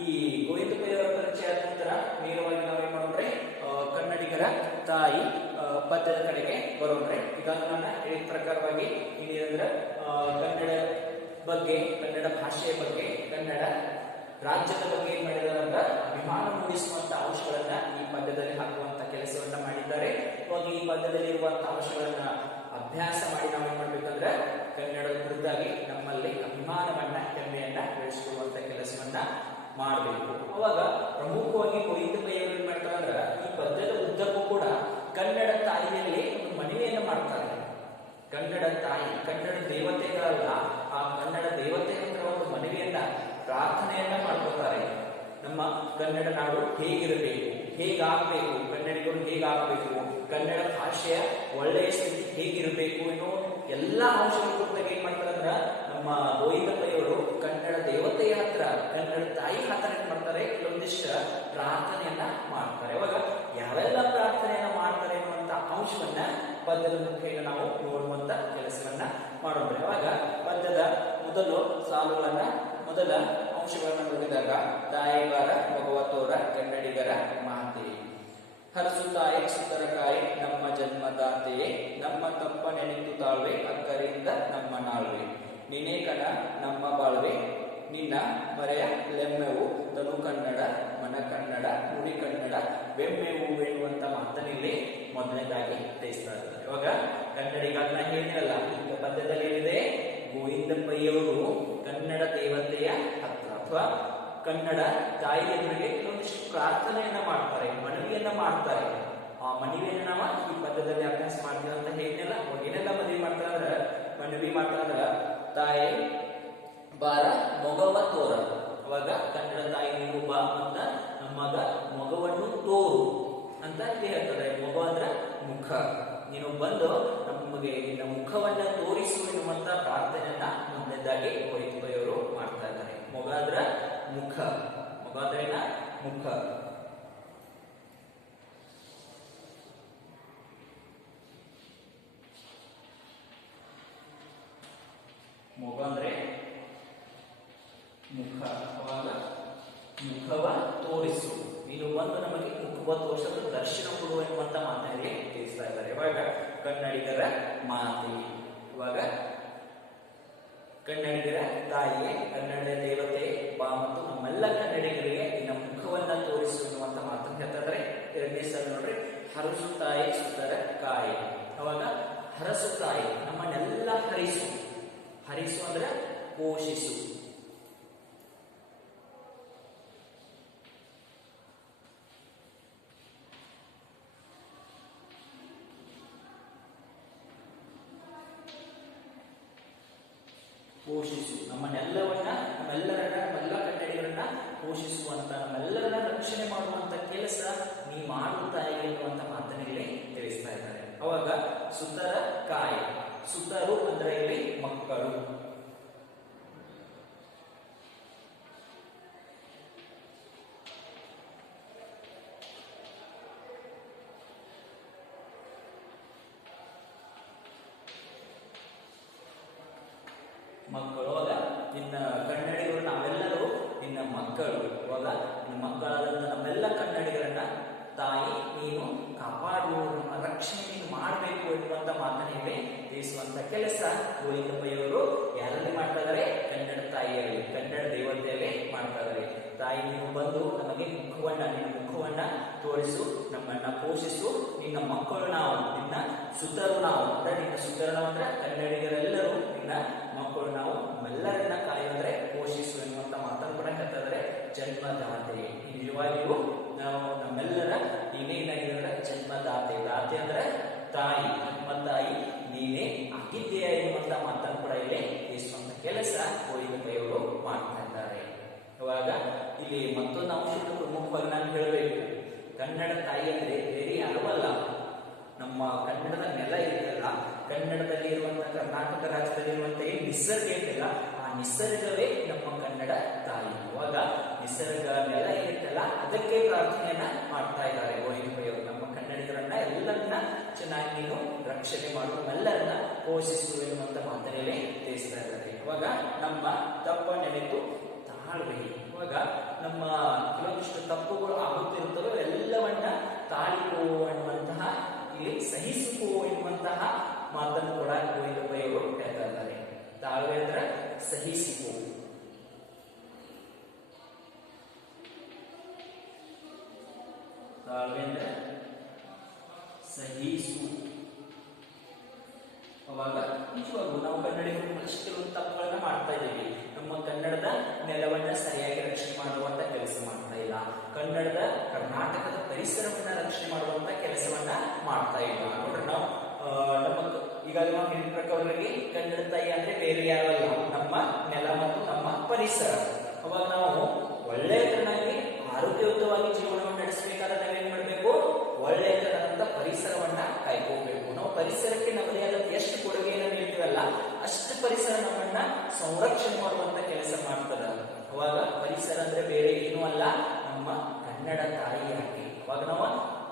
ಈ ಗೋವಿಂದ ಪೈ ಅವರ ಪರಿಚಯ ಆದ ನಂತರ ನೇರವಾಗಿ ನಾವೇನ್ ಮಾಡೋಣ್ರೆ ಕನ್ನಡಿಗರ ತಾಯಿ ಪದ್ಯದ ಕಡೆಗೆ ಬರೋಣ್ರೆ. ಈಗ ನಾನು ಹೇಳಿದ ಪ್ರಕಾರವಾಗಿ ಏನಂದ್ರೆ ಕನ್ನಡ ಬಗ್ಗೆ, ಕನ್ನಡ ಭಾಷೆಯ ಬಗ್ಗೆ, ಕನ್ನಡ ರಾಜ್ಯದ ಬಗ್ಗೆ ಏನ್ ಮಾಡಿದ್ದಾರೆ ಅಂದ್ರೆ ಅಭಿಮಾನ ಮೂಡಿಸುವಂತ ಅಂಶಗಳನ್ನ ಈ ಪದ್ಯದಲ್ಲಿ ಹಾಕುವಂತ ಕೆಲಸವನ್ನ ಮಾಡಿದ್ದಾರೆ. ಇವಾಗ ಈ ಪದ್ಯದಲ್ಲಿ ಇರುವಂತಹ ಅಂಶಗಳನ್ನ ಅಭ್ಯಾಸ ಮಾಡಿ ನಾವು ಏನ್ ಮಾಡ್ಬೇಕಂದ್ರೆ ಕನ್ನಡದ ಕುರಿತಾಗಿ ನಮ್ಮಲ್ಲಿ ಅಭಿಮಾನವನ್ನ, ಹೆಮ್ಮೆಯನ್ನ ಬೆಳೆಸಿಕೊಳ್ಳುವಂತ ಕೆಲಸವನ್ನ ಮಾಡಬೇಕು. ಅವಾಗ ಪ್ರಮುಖವಾಗಿ ಗೋವಿಂದ ಪೈ ಅವರು ಏನ್ ಮಾಡ್ತಾರೆ ಅಂದ್ರೆ ಈ ಪದ್ಯದ ಉದ್ದಕ್ಕೂ ಕೂಡ ಕನ್ನಡ ತಾಯಿಯಲ್ಲಿ ಒಂದು ಮನವಿಯನ್ನ ಮಾಡ್ತಾರೆ. ಕನ್ನಡ ತಾಯಿ, ಕನ್ನಡ ದೇವತೆಗಳಲ್ಲ, ಆ ಕನ್ನಡ ದೇವತೆ ಹತ್ರ ಒಂದು ಮನವಿಯನ್ನ, ಪ್ರಾರ್ಥನೆಯನ್ನ ಮಾಡ್ಕೊತಾರೆ. ನಮ್ಮ ಕನ್ನಡ ನಾಡು ಹೇಗಿರಬೇಕು, ಹೇಗಾಗಬೇಕು, ಕನ್ನಡಿಗರು ಹೇಗಾಗಬೇಕು, ಕನ್ನಡ ಭಾಷೆಯ ಒಳ್ಳೆಯ ಸ್ಥಿತಿ ಹೇಗಿರಬೇಕು ಅನ್ನೋ ಎಲ್ಲಾ ಅಂಶಗಳ ಕುರಿತಾಗಿ ಏನ್ ಮಾಡ್ತಾರೆ ಅಂದ್ರ ನಮ್ಮ ಗೋವಿಂದ ಪೈ ಅವರು ಕನ್ನಡ ದೇವತೆಯ ಹತ್ರ, ಕನ್ನಡ ತಾಯಿ ಹತ್ರ ಏನ್ ಮಾಡ್ತಾರೆ, ಕೆಲವೊಂದಿಷ್ಟ ಪ್ರಾರ್ಥನೆಯನ್ನ ಮಾಡ್ತಾರೆ. ಅವಾಗ ಯಾವೆಲ್ಲ ಪ್ರಾರ್ಥನೆಯನ್ನ ಮಾಡ್ತಾರೆ ಅನ್ನುವಂತ ಅಂಶವನ್ನ ಪದ್ಯದ ಮುಖೇನ ನಾವು ನೋಡುವಂತ ಕೆಲಸವನ್ನ ಮಾಡೋಣ. ಅವಾಗ ಪದ್ಯದ ಮೊದಲು ಸಾಲುಗಳನ್ನ, ಮೊದಲ ಅಂಶಗಳನ್ನ ನೋಡಿದಾಗ ತಾಯಿಗಾರ ಭಗವತೋರ ಕನ್ನಡಿಗರ ಮಾತೆ, ಹರಸು ತಾಯಿ ಸುತರ ಕಾಯಿ ನಮ್ಮ ಜನ್ಮದಾತೆಯೇ, ನಮ್ಮ ತಪ್ಪ ನೆನೆತು ತಾಳ್ವೆ ಅಕ್ಕರಿಂದ ನಮ್ಮ ನಾಳ್ವೆ, ನಿನೇ ಕಣ ನಮ್ಮ ಬಾಳ್ವೆ, ನಿನ್ನ ಮರೆಯ ಲೆಮ್ಮೆವು ತನು ಕನ್ನಡ ಮನ ಕನ್ನಡ ನುಡಿ ಕನ್ನಡ ಬೆಮ್ಮೆವು ಎನ್ನುವಂತ ಮಾತನಿಲ್ಲಿ ಮೊದಲನೇದಾಗಿ ತಿಳಿಸ್ತಾ ಇದ್ದಾರೆ. ಇವಾಗ ಕನ್ನಡಿಗರನ್ನ ಹೇಳಿರಲ್ಲ, ಈಗ ಪದ್ಯದಲ್ಲಿ ಏನಿದೆ, ಗೋವಿಂದ ಪೈ ಅವರು ಕನ್ನಡ ದೇವತೆಯ ಹತ್ರ ಅಥವಾ ಕನ್ನಡ ತಾಯಿ ಎದುರಿಗೆ ಒಂದಿಷ್ಟು ಪ್ರಾರ್ಥನೆಯನ್ನ ಮಾಡ್ತಾರೆ, ಮನವಿಯನ್ನ ಮಾಡ್ತಾರೆ. ಆ ಮನವಿಯನ್ನ ನಾವು ಈ ಪದ್ಯದಲ್ಲಿ ಅಭ್ಯಾಸ ಮಾಡ್ತೀವಿ ಅಂತ ಹೇಳಿದ್ನಲ್ಲ. ಅವಾಗ ಏನೆಲ್ಲ ಮನವಿ ಮಾಡ್ತಾರೆ ಅಂದ್ರೆ, ಮನವಿ ಮಾಡ್ತಾರ ತಾಯಿ ಬಾರ ಮೊಗವ ತೋರ. ಅವಾಗ ಕನ್ನಡ ತಾಯಿ ನೀವು ಬಾ ಅಂತ ನಮ್ಮಗ ಮೊಗವನ್ನು ತೋರು ಅಂತ ಹೇಳ್ತಾರೆ. ಮೊಗ ಅಂದ್ರೆ ಮುಖ, ನೀನು ಬಂದು ನಮಗೆ ನಿನ್ನ ಮುಖವನ್ನ ತೋರಿಸು ಎನ್ನುವಂತ ಪ್ರಾರ್ಥನೆಯನ್ನ ಮೊದಲನೇದಾಗಿ ಗೋವಿಂದ ಪೈ ಅವರು ಮಾಡ್ತಾ ಇದ್ದಾರೆ. ಮೊಗ ಅಂದ್ರ ಮುಖ, ಮೊಗ ಅಂದ್ರೆ ಮುಖ. ಮೊಗ ಅಂದ್ರೆ ಮುಖ. ಅವಾಗ ಮುಖವ ತೋರಿಸು, ನೀನು ಬಂದು ನಮಗೆ ಮುಖವ ತೋರಿಸಲು ದರ್ಶನ ಕೊಡು ಎನ್ನುವಂತ ಮಾತಲ್ಲಿ ತಿಳಿಸ್ತಾ ಇದ್ದಾರೆ. ಇವಾಗ ಕನ್ನಡಿಗರ ಮಾತೆ, ಇವಾಗ ಕನ್ನಡಿಗರ ತಾಯಿಯೇ, ಕನ್ನಡ ದೇವತೆ ಬಾ ಮತ್ತು ನಮ್ಮೆಲ್ಲ ಕನ್ನಡಿಗರಿಗೆ ನಿನ್ನ ಮುಖವನ್ನ ತೋರಿಸು ಎನ್ನುವಂತ ಮಾತನ್ನು ಹೇಳ್ತಾ ಇದ್ದಾರೆ. ಎರಡನೇ ಸಾಲು ನೋಡ್ರಿ, ಹರಸು ತಾಯಿ ಸುತರ ಕಾಯಿ. ಅವಾಗ ಹರಸು ತಾಯಿ ನಮ್ಮನ್ನೆಲ್ಲ ಹರಿಸು. ಹರಿಸು ಅಂದ್ರೆ ಪೋಷಿಸು. ಪೋಷಿಸು ನಮ್ಮನ್ನೆಲ್ಲವನ್ನ, ನಮ್ಮೆಲ್ಲ ಕನ್ನಡಿಗರನ್ನ ಪೋಷಿಸುವಂತ, ನಮ್ಮೆಲ್ಲರನ್ನ ರಕ್ಷಣೆ ಮಾಡುವಂತ ಕೆಲಸ ನೀ ಮಾಡುತ್ತಾ ಎನ್ನುವಂತ ಮಾತನಿಗೆ ತಿಳಿಸ್ತಾ ಇದ್ದಾರೆ. ಅವಾಗ ಸುತರ ಕಾಯಿ, ಸುತರು ಅಂದ್ರೆ ಇಲ್ಲಿ ಮಕ್ಕಳು. ಮಕ್ಕಳು. ಅವಾಗ ನಿನ್ನ ಕನ್ನಡಿಗರು ನಾವೆಲ್ಲರೂ ನಿನ್ನ ಮಕ್ಕಳು. ಅವಾಗ ನಿನ್ನ ಮಕ್ಕಳಾದಂತ ನಮ್ಮೆಲ್ಲ ಕನ್ನಡಿಗರನ್ನ ತಾಯಿ ನೀನು ಕಾಪಾಡುವ ರಕ್ಷಣೆ ನೀನು ಮಾಡಬೇಕು ಎನ್ನುವಂತ ಮಾತನ್ನೇ ತಿಳಿಸುವಂತ ಕೆಲಸ ಗೋವಿಂದಪ್ಪಯ್ಯವರು ಯಾರಲ್ಲಿ ಮಾಡ್ತಾ ಇದ್ದಾರೆ? ಕನ್ನಡ ತಾಯಿಯಲ್ಲಿ, ಕನ್ನಡ ದೇವತೆಯಲ್ಲೇ ಮಾಡ್ತಾ ಇದ್ದಾರೆ. ತಾಯಿ ನೀವು ಬಂದು ನಮಗೆ ನಿನ್ನ ಮುಖವನ್ನ ತೋರಿಸು, ನಮ್ಮನ್ನ ಪೋಷಿಸು, ನಿನ್ನ ಮಕ್ಕಳು ನಾವು, ನಿನ್ನ ಸುತರು ನಾವು, ಅಂದ್ರೆ ನಿನ್ನ ಸುತರು ನಾವು ಅಂದ್ರೆ ಕನ್ನಡಿಗರೆಲ್ಲರೂ ನಿನ್ನ ಮಕ್ಕಳು ನಾವು, ನಮ್ಮೆಲ್ಲರನ್ನ ಕಾಯುವಂದ್ರೆ ಪೋಷಿಸು ಎನ್ನುವಂತ ಮಾತನ್ನು ಕೂಡ ಹೇಳ್ತಾ ಇದ್ದಾರೆ. ಜನ್ಮದಾತೆ, ನಿಜವಾಗಿಯೂ ನಾವು ನಮ್ಮೆಲ್ಲರ ನೀನೇ ಏನಾಗಿದ್ರೆ ಜನ್ಮದಾತೆ. ದಾತೆ ಅಂದ್ರೆ ತಾಯಿ, ನಮ್ಮ ತಾಯಿ ನೀನೇ ಆಗಿದೆಯಾ ಎನ್ನುವಂತ ಮಾತನ್ನು ಕೂಡ ಇಲ್ಲಿ ತಿಳಿಸುವಂತ ಕೆಲಸ ಗೋವಿಂದಪ್ಪಯ್ಯವರು ಮಾಡ್ತಾ ಇದ್ದಾರೆ. ಇವಾಗ ಇಲ್ಲಿ ಮತ್ತೊಂದು ಅಂಶವನ್ನು ಪ್ರಮುಖವಾಗಿ ನಾನು ಹೇಳಬೇಕು. ಕನ್ನಡ ತಾಯಿ ಅಂದ್ರೆ ಬೇರೆ ಯಾರೂ ಅಲ್ಲ, ನಮ್ಮ ಕನ್ನಡದ ನೆಲ ಇರುತ್ತಲ್ಲ, ಕನ್ನಡದಲ್ಲಿ ಇರುವಂತಹ ಕರ್ನಾಟಕ ರಾಜ್ಯದಲ್ಲಿರುವಂತಹ ಏನ್ ನಿಸರ್ಗ ಇರ್ತಲ್ಲ, ಆ ನಿಸರ್ಗವೇ ನಮ್ಮ ಕನ್ನಡ ತಾಯಿ. ಅವಾಗ ನಿಸರ್ಗ ನೆಲ ಇರುತ್ತಲ್ಲ, ಅದಕ್ಕೆ ಪ್ರಾರ್ಥನೆಯನ್ನ ಮಾಡ್ತಾ ಇದ್ದಾರೆ ಗೋವಿಂದಪ್ಪಯ್ಯವರು. ನಮ್ಮ ಕನ್ನಡಿಗರನ್ನ ಎಲ್ಲರನ್ನ ಚೆನ್ನಾಗಿ ನೀನು ರಕ್ಷಣೆ ಮಾಡು, ಎಲ್ಲರನ್ನ ಪೋಷಿಸು ಎನ್ನುವಂತ ಮಾತನ್ನೇ ತಿಳಿಸ್ತಾ ಇದ್ದಾರೆ. ಅವಾಗ ನಮ್ಮ ತಪ್ಪ ನೆನೆದು ತಾಳ್ಬೇಕು. ಇವಾಗ ನಮ್ಮ ಕೆಲವೊಂದಿಷ್ಟು ತಪ್ಪುಗಳು ಆಗುತ್ತಿರುತ್ತಲೋ ಎಲ್ಲವನ್ನ ತಾಳಿಕೋ ಎನ್ನುವಂತಹ, ಇಲ್ಲಿ ಸಹಿಸಿಕೋ ಎನ್ನುವಂತಹ ಮಾತನ್ನು ಕೂಡ ಗೋವಿಂದಪ್ಪಯ್ಯವರು ಹೇಳ್ತಾ ಇದ್ದಾರೆ. ತಾಳ್ವೆ ಅಂದ್ರೆ ಸಹಿಸಿಕೋ. ತಾಳ್ವೆ ಅಂದ್ರೆ ಸಹಿಸು. ಅವಾಗ ನಿಜವಾಗೂ ನಾವು ಕನ್ನಡಿಗರು ಕೆಲವೊಂದು ತಪ್ಪುಗಳನ್ನ ಮಾಡ್ತಾ ಇದ್ದೀವಿ. ನಮ್ಮ ಕನ್ನಡದ ನೆಲವನ್ನ ಸರಿಯಾಗಿ ರಕ್ಷಣೆ ಮಾಡುವಂತ ಕೆಲಸ ಮಾಡ್ತಾ ಇಲ್ಲ, ಕನ್ನಡದ ಕರ್ನಾಟಕದ ಪರಿಸರವನ್ನ ರಕ್ಷಣೆ ಮಾಡುವಂತ ಕೆಲಸವನ್ನ ಮಾಡ್ತಾ ಇಲ್ಲ. ನೋಡ್ರಿ, ನಾವು ನಮ್ಮ ಈಗಾಗಲೇ ನಾವು ಹೇಳಿದ ಪ್ರಕಾರವಾಗಿ ಕನ್ನಡ ತಾಯಿ ಅಂದ್ರೆ ಬೇರೆ ಯಾರಲ್ಲ, ನಮ್ಮ ನೆಲ ಮತ್ತು ನಮ್ಮ ಪರಿಸರ. ಅವಾಗ ನಾವು ಒಳ್ಳೆಯದನ್ನಾಗಿ ಆರೋಗ್ಯಯುತವಾಗಿ ಜೀವನವನ್ನು ನಡೆಸಬೇಕಾದ್ರೆ ನಾವೇನ್ ಮಾಡ್ಬೇಕು? ಒಳ್ಳೆಯದಾದಂತ ಪರಿಸರವನ್ನ ಕಾಯ್ಕೋಬೇಕು. ನಾವು ಪರಿಸರಕ್ಕೆ ನಮ್ಮದೇ ಆದ ಎಷ್ಟು ಕೊಡುಗೆಯನ್ನು ನೀಡ್ತೀವಲ್ಲ, ಅಷ್ಟು ಪರಿಸರ ನಮ್ಮನ್ನ ಸಂರಕ್ಷಣೆ ಮಾಡುವಂತ ಕೆಲಸ ಮಾಡ್ತದ. ಅವಾಗ ಪರಿಸರ ಅಂದ್ರೆ ಬೇರೆ ಏನೂ ಅಲ್ಲ, ನಮ್ಮ ಕನ್ನಡ ತಾಯಿಯಾಗಿ. ಅವಾಗ ನಾವು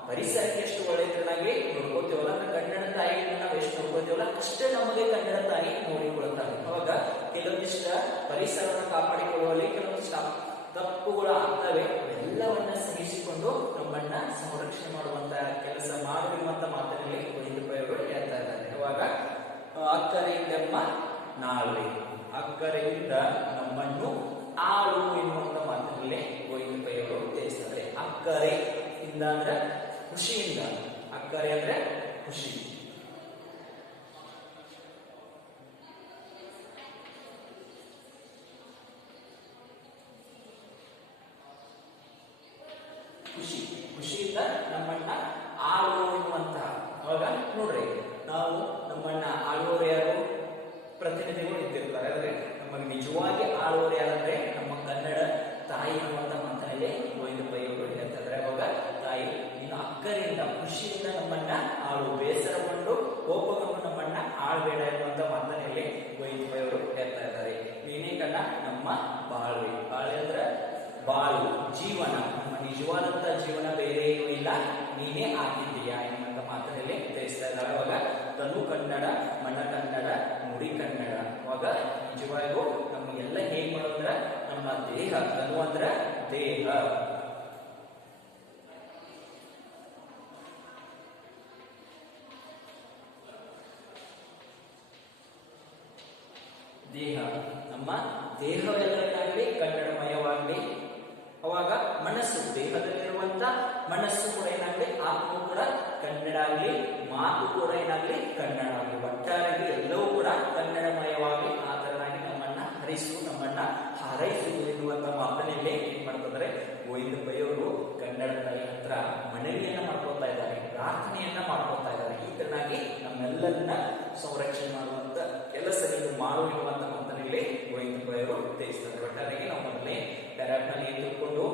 ಪರಿಸರಕ್ಕೆ ಎಷ್ಟು ಒಳ್ಳೆಯದನ್ನಾಗಿ ನೋಡ್ಕೋತೀವಲ್ಲ, ಕನ್ನಡ ತಾಯಿಯನ್ನು ನಾವು ಎಷ್ಟು ನೋಡ್ಕೋತೀವಲ್ಲ, ಅಷ್ಟೇ ನಮಗೆ ಕನ್ನಡ ತಾಯಿ ನೋಡಿಕೊಳ್ತಾರೆ. ಅವಾಗ ಕೆಲವೊಂದಿಷ್ಟ ಪರಿಸರವನ್ನು ಕಾಪಾಡಿಕೊಳ್ಳುವಲ್ಲಿ ಕೆಲವೊಂದಿಷ್ಟು ತಪ್ಪುಗಳು ಆಗ್ತವೆ, ಎಲ್ಲವನ್ನ ಸಹಿಸಿಕೊಂಡು ನಮ್ಮನ್ನ ಸಂರಕ್ಷಣೆ ಮಾಡುವಂತ ಕೆಲಸ ಮಾಡುವಂತ ಮಾತಲ್ಲಿ ಗೋವಿಂದಪ್ಪಯ್ಯವರು ಹೇಳ್ತಾ ಇದ್ದಾರೆ. ಅವಾಗ ಅಕ್ಕರೆಯಿಂದಮ್ಮ ನಾಳೆ, ಅಕ್ಕರೆಯಿಂದ ನಮ್ಮನ್ನು ಆಳು ಎನ್ನುವಂತ ಮಾತಲ್ಲಿ ಗೋವಿಂದಪ್ಪಯ್ಯವರು ತಿಳಿಸ್ತಾರೆ. ಅಕ್ಕರೆ ಇಂದ ಅಂದ್ರೆ ಖುಷಿಯಿಂದ, ಅಕ್ಕರೆ ಅಂದ್ರೆ ಖುಷಿ. ಖುಷಿಯಿಂದ ನಮ್ಮನ್ನ ಆಳು ಎನ್ನುವಂತ. ಅವಾಗ ನೋಡ್ರಿ, ನಾವು ನಮ್ಮನ್ನ ಆಳುವವರು ಯಾರು? ಪ್ರತಿನಿಧಿಗಳು ಇದ್ದಿರ್ತಾರೆ. ಅಂದ್ರೆ ನಮಗೆ ನಿಜವಾಗಿ ಆಳುವವರು ಯಾರಂದ್ರೆ ನಮ್ಮ ಕನ್ನಡ ತಾಯಿ ಎನ್ನುವಂತ ಮಾತನಲ್ಲಿ ಗೋವಿಂದಪ್ಪಯ್ಯವರು ಹೇಳ್ತಾರೆ. ಅವಾಗ ತಾಯಿ ನೀನು ಅಕ್ಕರಿಂದ ಖುಷಿಯಿಂದ ನಮ್ಮನ್ನ ಆಳು, ಬೇಸರಗೊಂಡು ಕೋಪಗೊಂಡು ನಮ್ಮನ್ನ ಆಳ್ಬೇಡ ಎನ್ನುವಂತ ಮಾತನಲ್ಲಿ ಗೋವಿಂದಪ್ಪಯ್ಯವರು ಹೇಳ್ತಾ ಇದ್ದಾರೆ. ನೀನೇ ಕಣ್ಣ ನಮ್ಮ ಬಾಳ್ವೆ. ಬಾಳ್ವೆ ಅಂದ್ರೆ ಬಾಳು, ಜೀವನ, ನಮ್ಮ ನಿಜವಾದಂತ ಜೀವನ ಬೇರೆ ಏನೂ ಇಲ್ಲ, ನೀನೇ ಆಗಿದ್ದೀಯಾ ಎನ್ನುವಂತ ಮಾತನಲ್ಲಿ ತಿಳಿಸ್ತಾ ಇದ್ದಾರೆ. ಅವಾಗ ತನು ಕನ್ನಡ, ಮನ ಕನ್ನಡ, ನುಡಿ ಕನ್ನಡ. ಅವಾಗ ನಿಜವಾಗಿಯೂ ನಮಗೆಲ್ಲ ಹೇಗ್ ಮಾಡೋದ್ರ ನಮ್ಮ ದೇಹ, ತನು ಅಂದ್ರ ದೇಹ, ದೇಹ ನಮ್ಮ ದೇಹವೆಲ್ಲವನ್ನಾಗಲಿ ಕನ್ನಡಮಯವಾಗಲಿ. ಅವಾಗ ಮನಸ್ಸು, ದೇಹದಲ್ಲಿರುವಂತ ಮನಸ್ಸು ಕೂಡ ಏನಾಗ್ಲಿ, ಆತ್ಮ ಕೂಡ ಕನ್ನಡ ಆಗ್ಲಿ, ಮಾತು ಕೂಡ ಏನಾಗ್ಲಿ ಕನ್ನಡ ಆಗ್ಲಿ, ಒಟ್ಟಾಗಿ ಎಲ್ಲವೂ ಕೂಡ ಕನ್ನಡಮಯವಾಗಿ ಆ ತರನಾಗಿ ನಮ್ಮನ್ನ ಹರಿಸು, ನಮ್ಮನ್ನ ಹಾರೈಸು ಎನ್ನುವಂತ ಮಾತನಲ್ಲಿ ಏನ್ ಮಾಡ್ತಿದ್ದಾರೆ ಗೋವಿಂದಪ್ಪಯ್ಯವರು ಕನ್ನಡ ತಾಯಿ ಹತ್ರ ಮನವಿಯನ್ನ ಮಾಡ್ಕೊತಾ ಇದ್ದಾರೆ, ಪ್ರಾರ್ಥನೆಯನ್ನ ಮಾಡ್ಕೊತಾ ಇದ್ದಾರೆ. ಈ ತರನಾಗಿ ನಮ್ಮೆಲ್ಲರನ್ನ ಸಂರಕ್ಷಣೆ ಮಾಡುವಂತ ಕೆಲಸ ನೀವು ಮಾಡುವಂತ ಮಾತನಲ್ಲಿ ಗೋವಿಂದಪ್ಪಯ್ಯವರು ತಿಳಿಸ್ತಾರೆ. ಒಟ್ಟಾಗಿ ನಾವು ಮೊದಲೇ ಪ್ಯಾರಾಗ್ನಲ್ಲಿ ತಿಳ್ಕೊಂಡು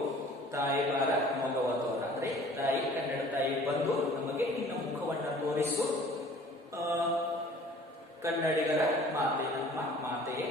ತಾಯಿ ಬಾರ ಮಗವತೋರ ಅಂದ್ರೆ ತಾಯಿ, ಕನ್ನಡ ತಾಯಿ ಬಂದು ನಮಗೆ ನಿನ್ನ ಮುಖವನ್ನ ತೋರಿಸು, ಕನ್ನಡಿಗರ ಮಾತೆ ನಮ್ಮ ಮಾತೆಯೇ,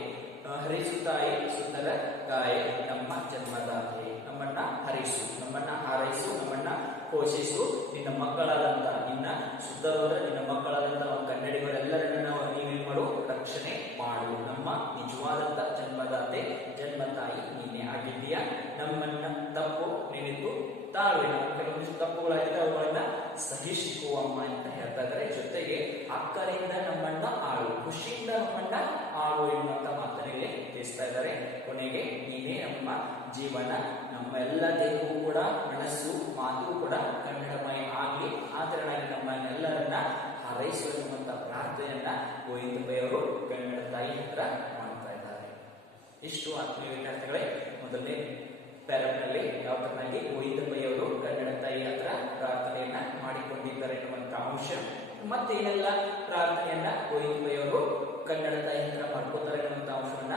ಹರಿಸು ತಾಯಿ ಸುಂದರ ಕಾಯೆ ನಮ್ಮ ಜನ್ಮದಾತೆ, ನಮ್ಮನ್ನ ಹರಿಸು, ನಮ್ಮನ್ನ ಹಾರೈಸು, ನಮ್ಮನ್ನ ಪೋಷಿಸು, ನಿನ್ನ ಮಕ್ಕಳಾದಂತ, ನಿನ್ನ ಸುಂದರವಾದ ನಿನ್ನ ಮಕ್ಕಳಾದಂತ ಕನ್ನಡಿಗರೆಲ್ಲರನ್ನ ನೀವೇನ್ ಮಾಡು ರಕ್ಷಣೆ ಮಾಡು. ನಮ್ಮ ನಿಜವಾದಂತ ಜನ್ಮದಾತೆ ಜನ್ಮ ತಾಯಿ ನೀನೇ ಆಗಿದ್ದೀಯ. ನಮ್ಮನ್ನ ತಪ್ಪು ನೆನೆದು ತಾಳ್ವೆ, ನಾವು ಕೆಲವೊಂದಿಷ್ಟು ತಪ್ಪುಗಳಾಗಿದೆ ಅವುಗಳನ್ನ ಸಹಿಸಿಕೋ ಅಮ್ಮ ಅಂತ ಹೇಳ್ತಾ ಇದ್ದಾರೆ. ಜೊತೆಗೆ ಅಕ್ಕರಿಂದ ನಮ್ಮನ್ನ ಆಳು, ಖುಷಿಯಿಂದ ನಮ್ಮನ್ನ ಆಳು ಎನ್ನುವಂತ ಮಾತನಿಗೆ ತಿಳಿಸ್ತಾ ಇದ್ದಾರೆ. ಕೊನೆಗೆ ನೀನೇ ನಮ್ಮ ಜೀವನ, ನಮ್ಮ ಎಲ್ಲ ದೇಹವೂ ಕೂಡ ಮನಸ್ಸು ಮಾತು ಕೂಡ ಕನ್ನಡಮಯ ಆಗಲಿ, ಆತರನಾಗಿ ನಮ್ಮನ್ನೆಲ್ಲರನ್ನ ಹಾರೈಸುವಂತ ಪ್ರಾರ್ಥನೆಯನ್ನ ಗೋವಿಂದ ಬೈ ಅವರು ಕನ್ನಡ ತಾಯಿ ಹತ್ರ ಮಾಡ್ತಾ ಇದ್ದಾರೆ. ಇಷ್ಟು ಆತ್ಮೀಯ ವಿದ್ಯಾರ್ಥಿಗಳೇ, ಮೊದಲನೇ ಪ್ಯಾರಾಗ್ರಾಫ್ನಲ್ಲಿ ಯಾವ ತರನಾಗಿ ಗೋವಿಂದ ಬೈ ಅವರು ಕನ್ನಡ ತಾಯಿ ಹತ್ರ ಪ್ರಾರ್ಥನೆಯನ್ನ ಮಾಡಿಕೊಂಡಿದ್ದಾರೆ ಎನ್ನುವಂತ ಅಂಶ, ಮತ್ತೆ ಏನೆಲ್ಲ ಪ್ರಾರ್ಥನೆಯನ್ನ ಗೋವಿಂದ ಬೈ ಅವರು ಕನ್ನಡ ತಾಯಿ ಹತ್ರ ಮಾಡ್ಕೋತಾರೆ ಎನ್ನುವಂತ ಅಂಶವನ್ನ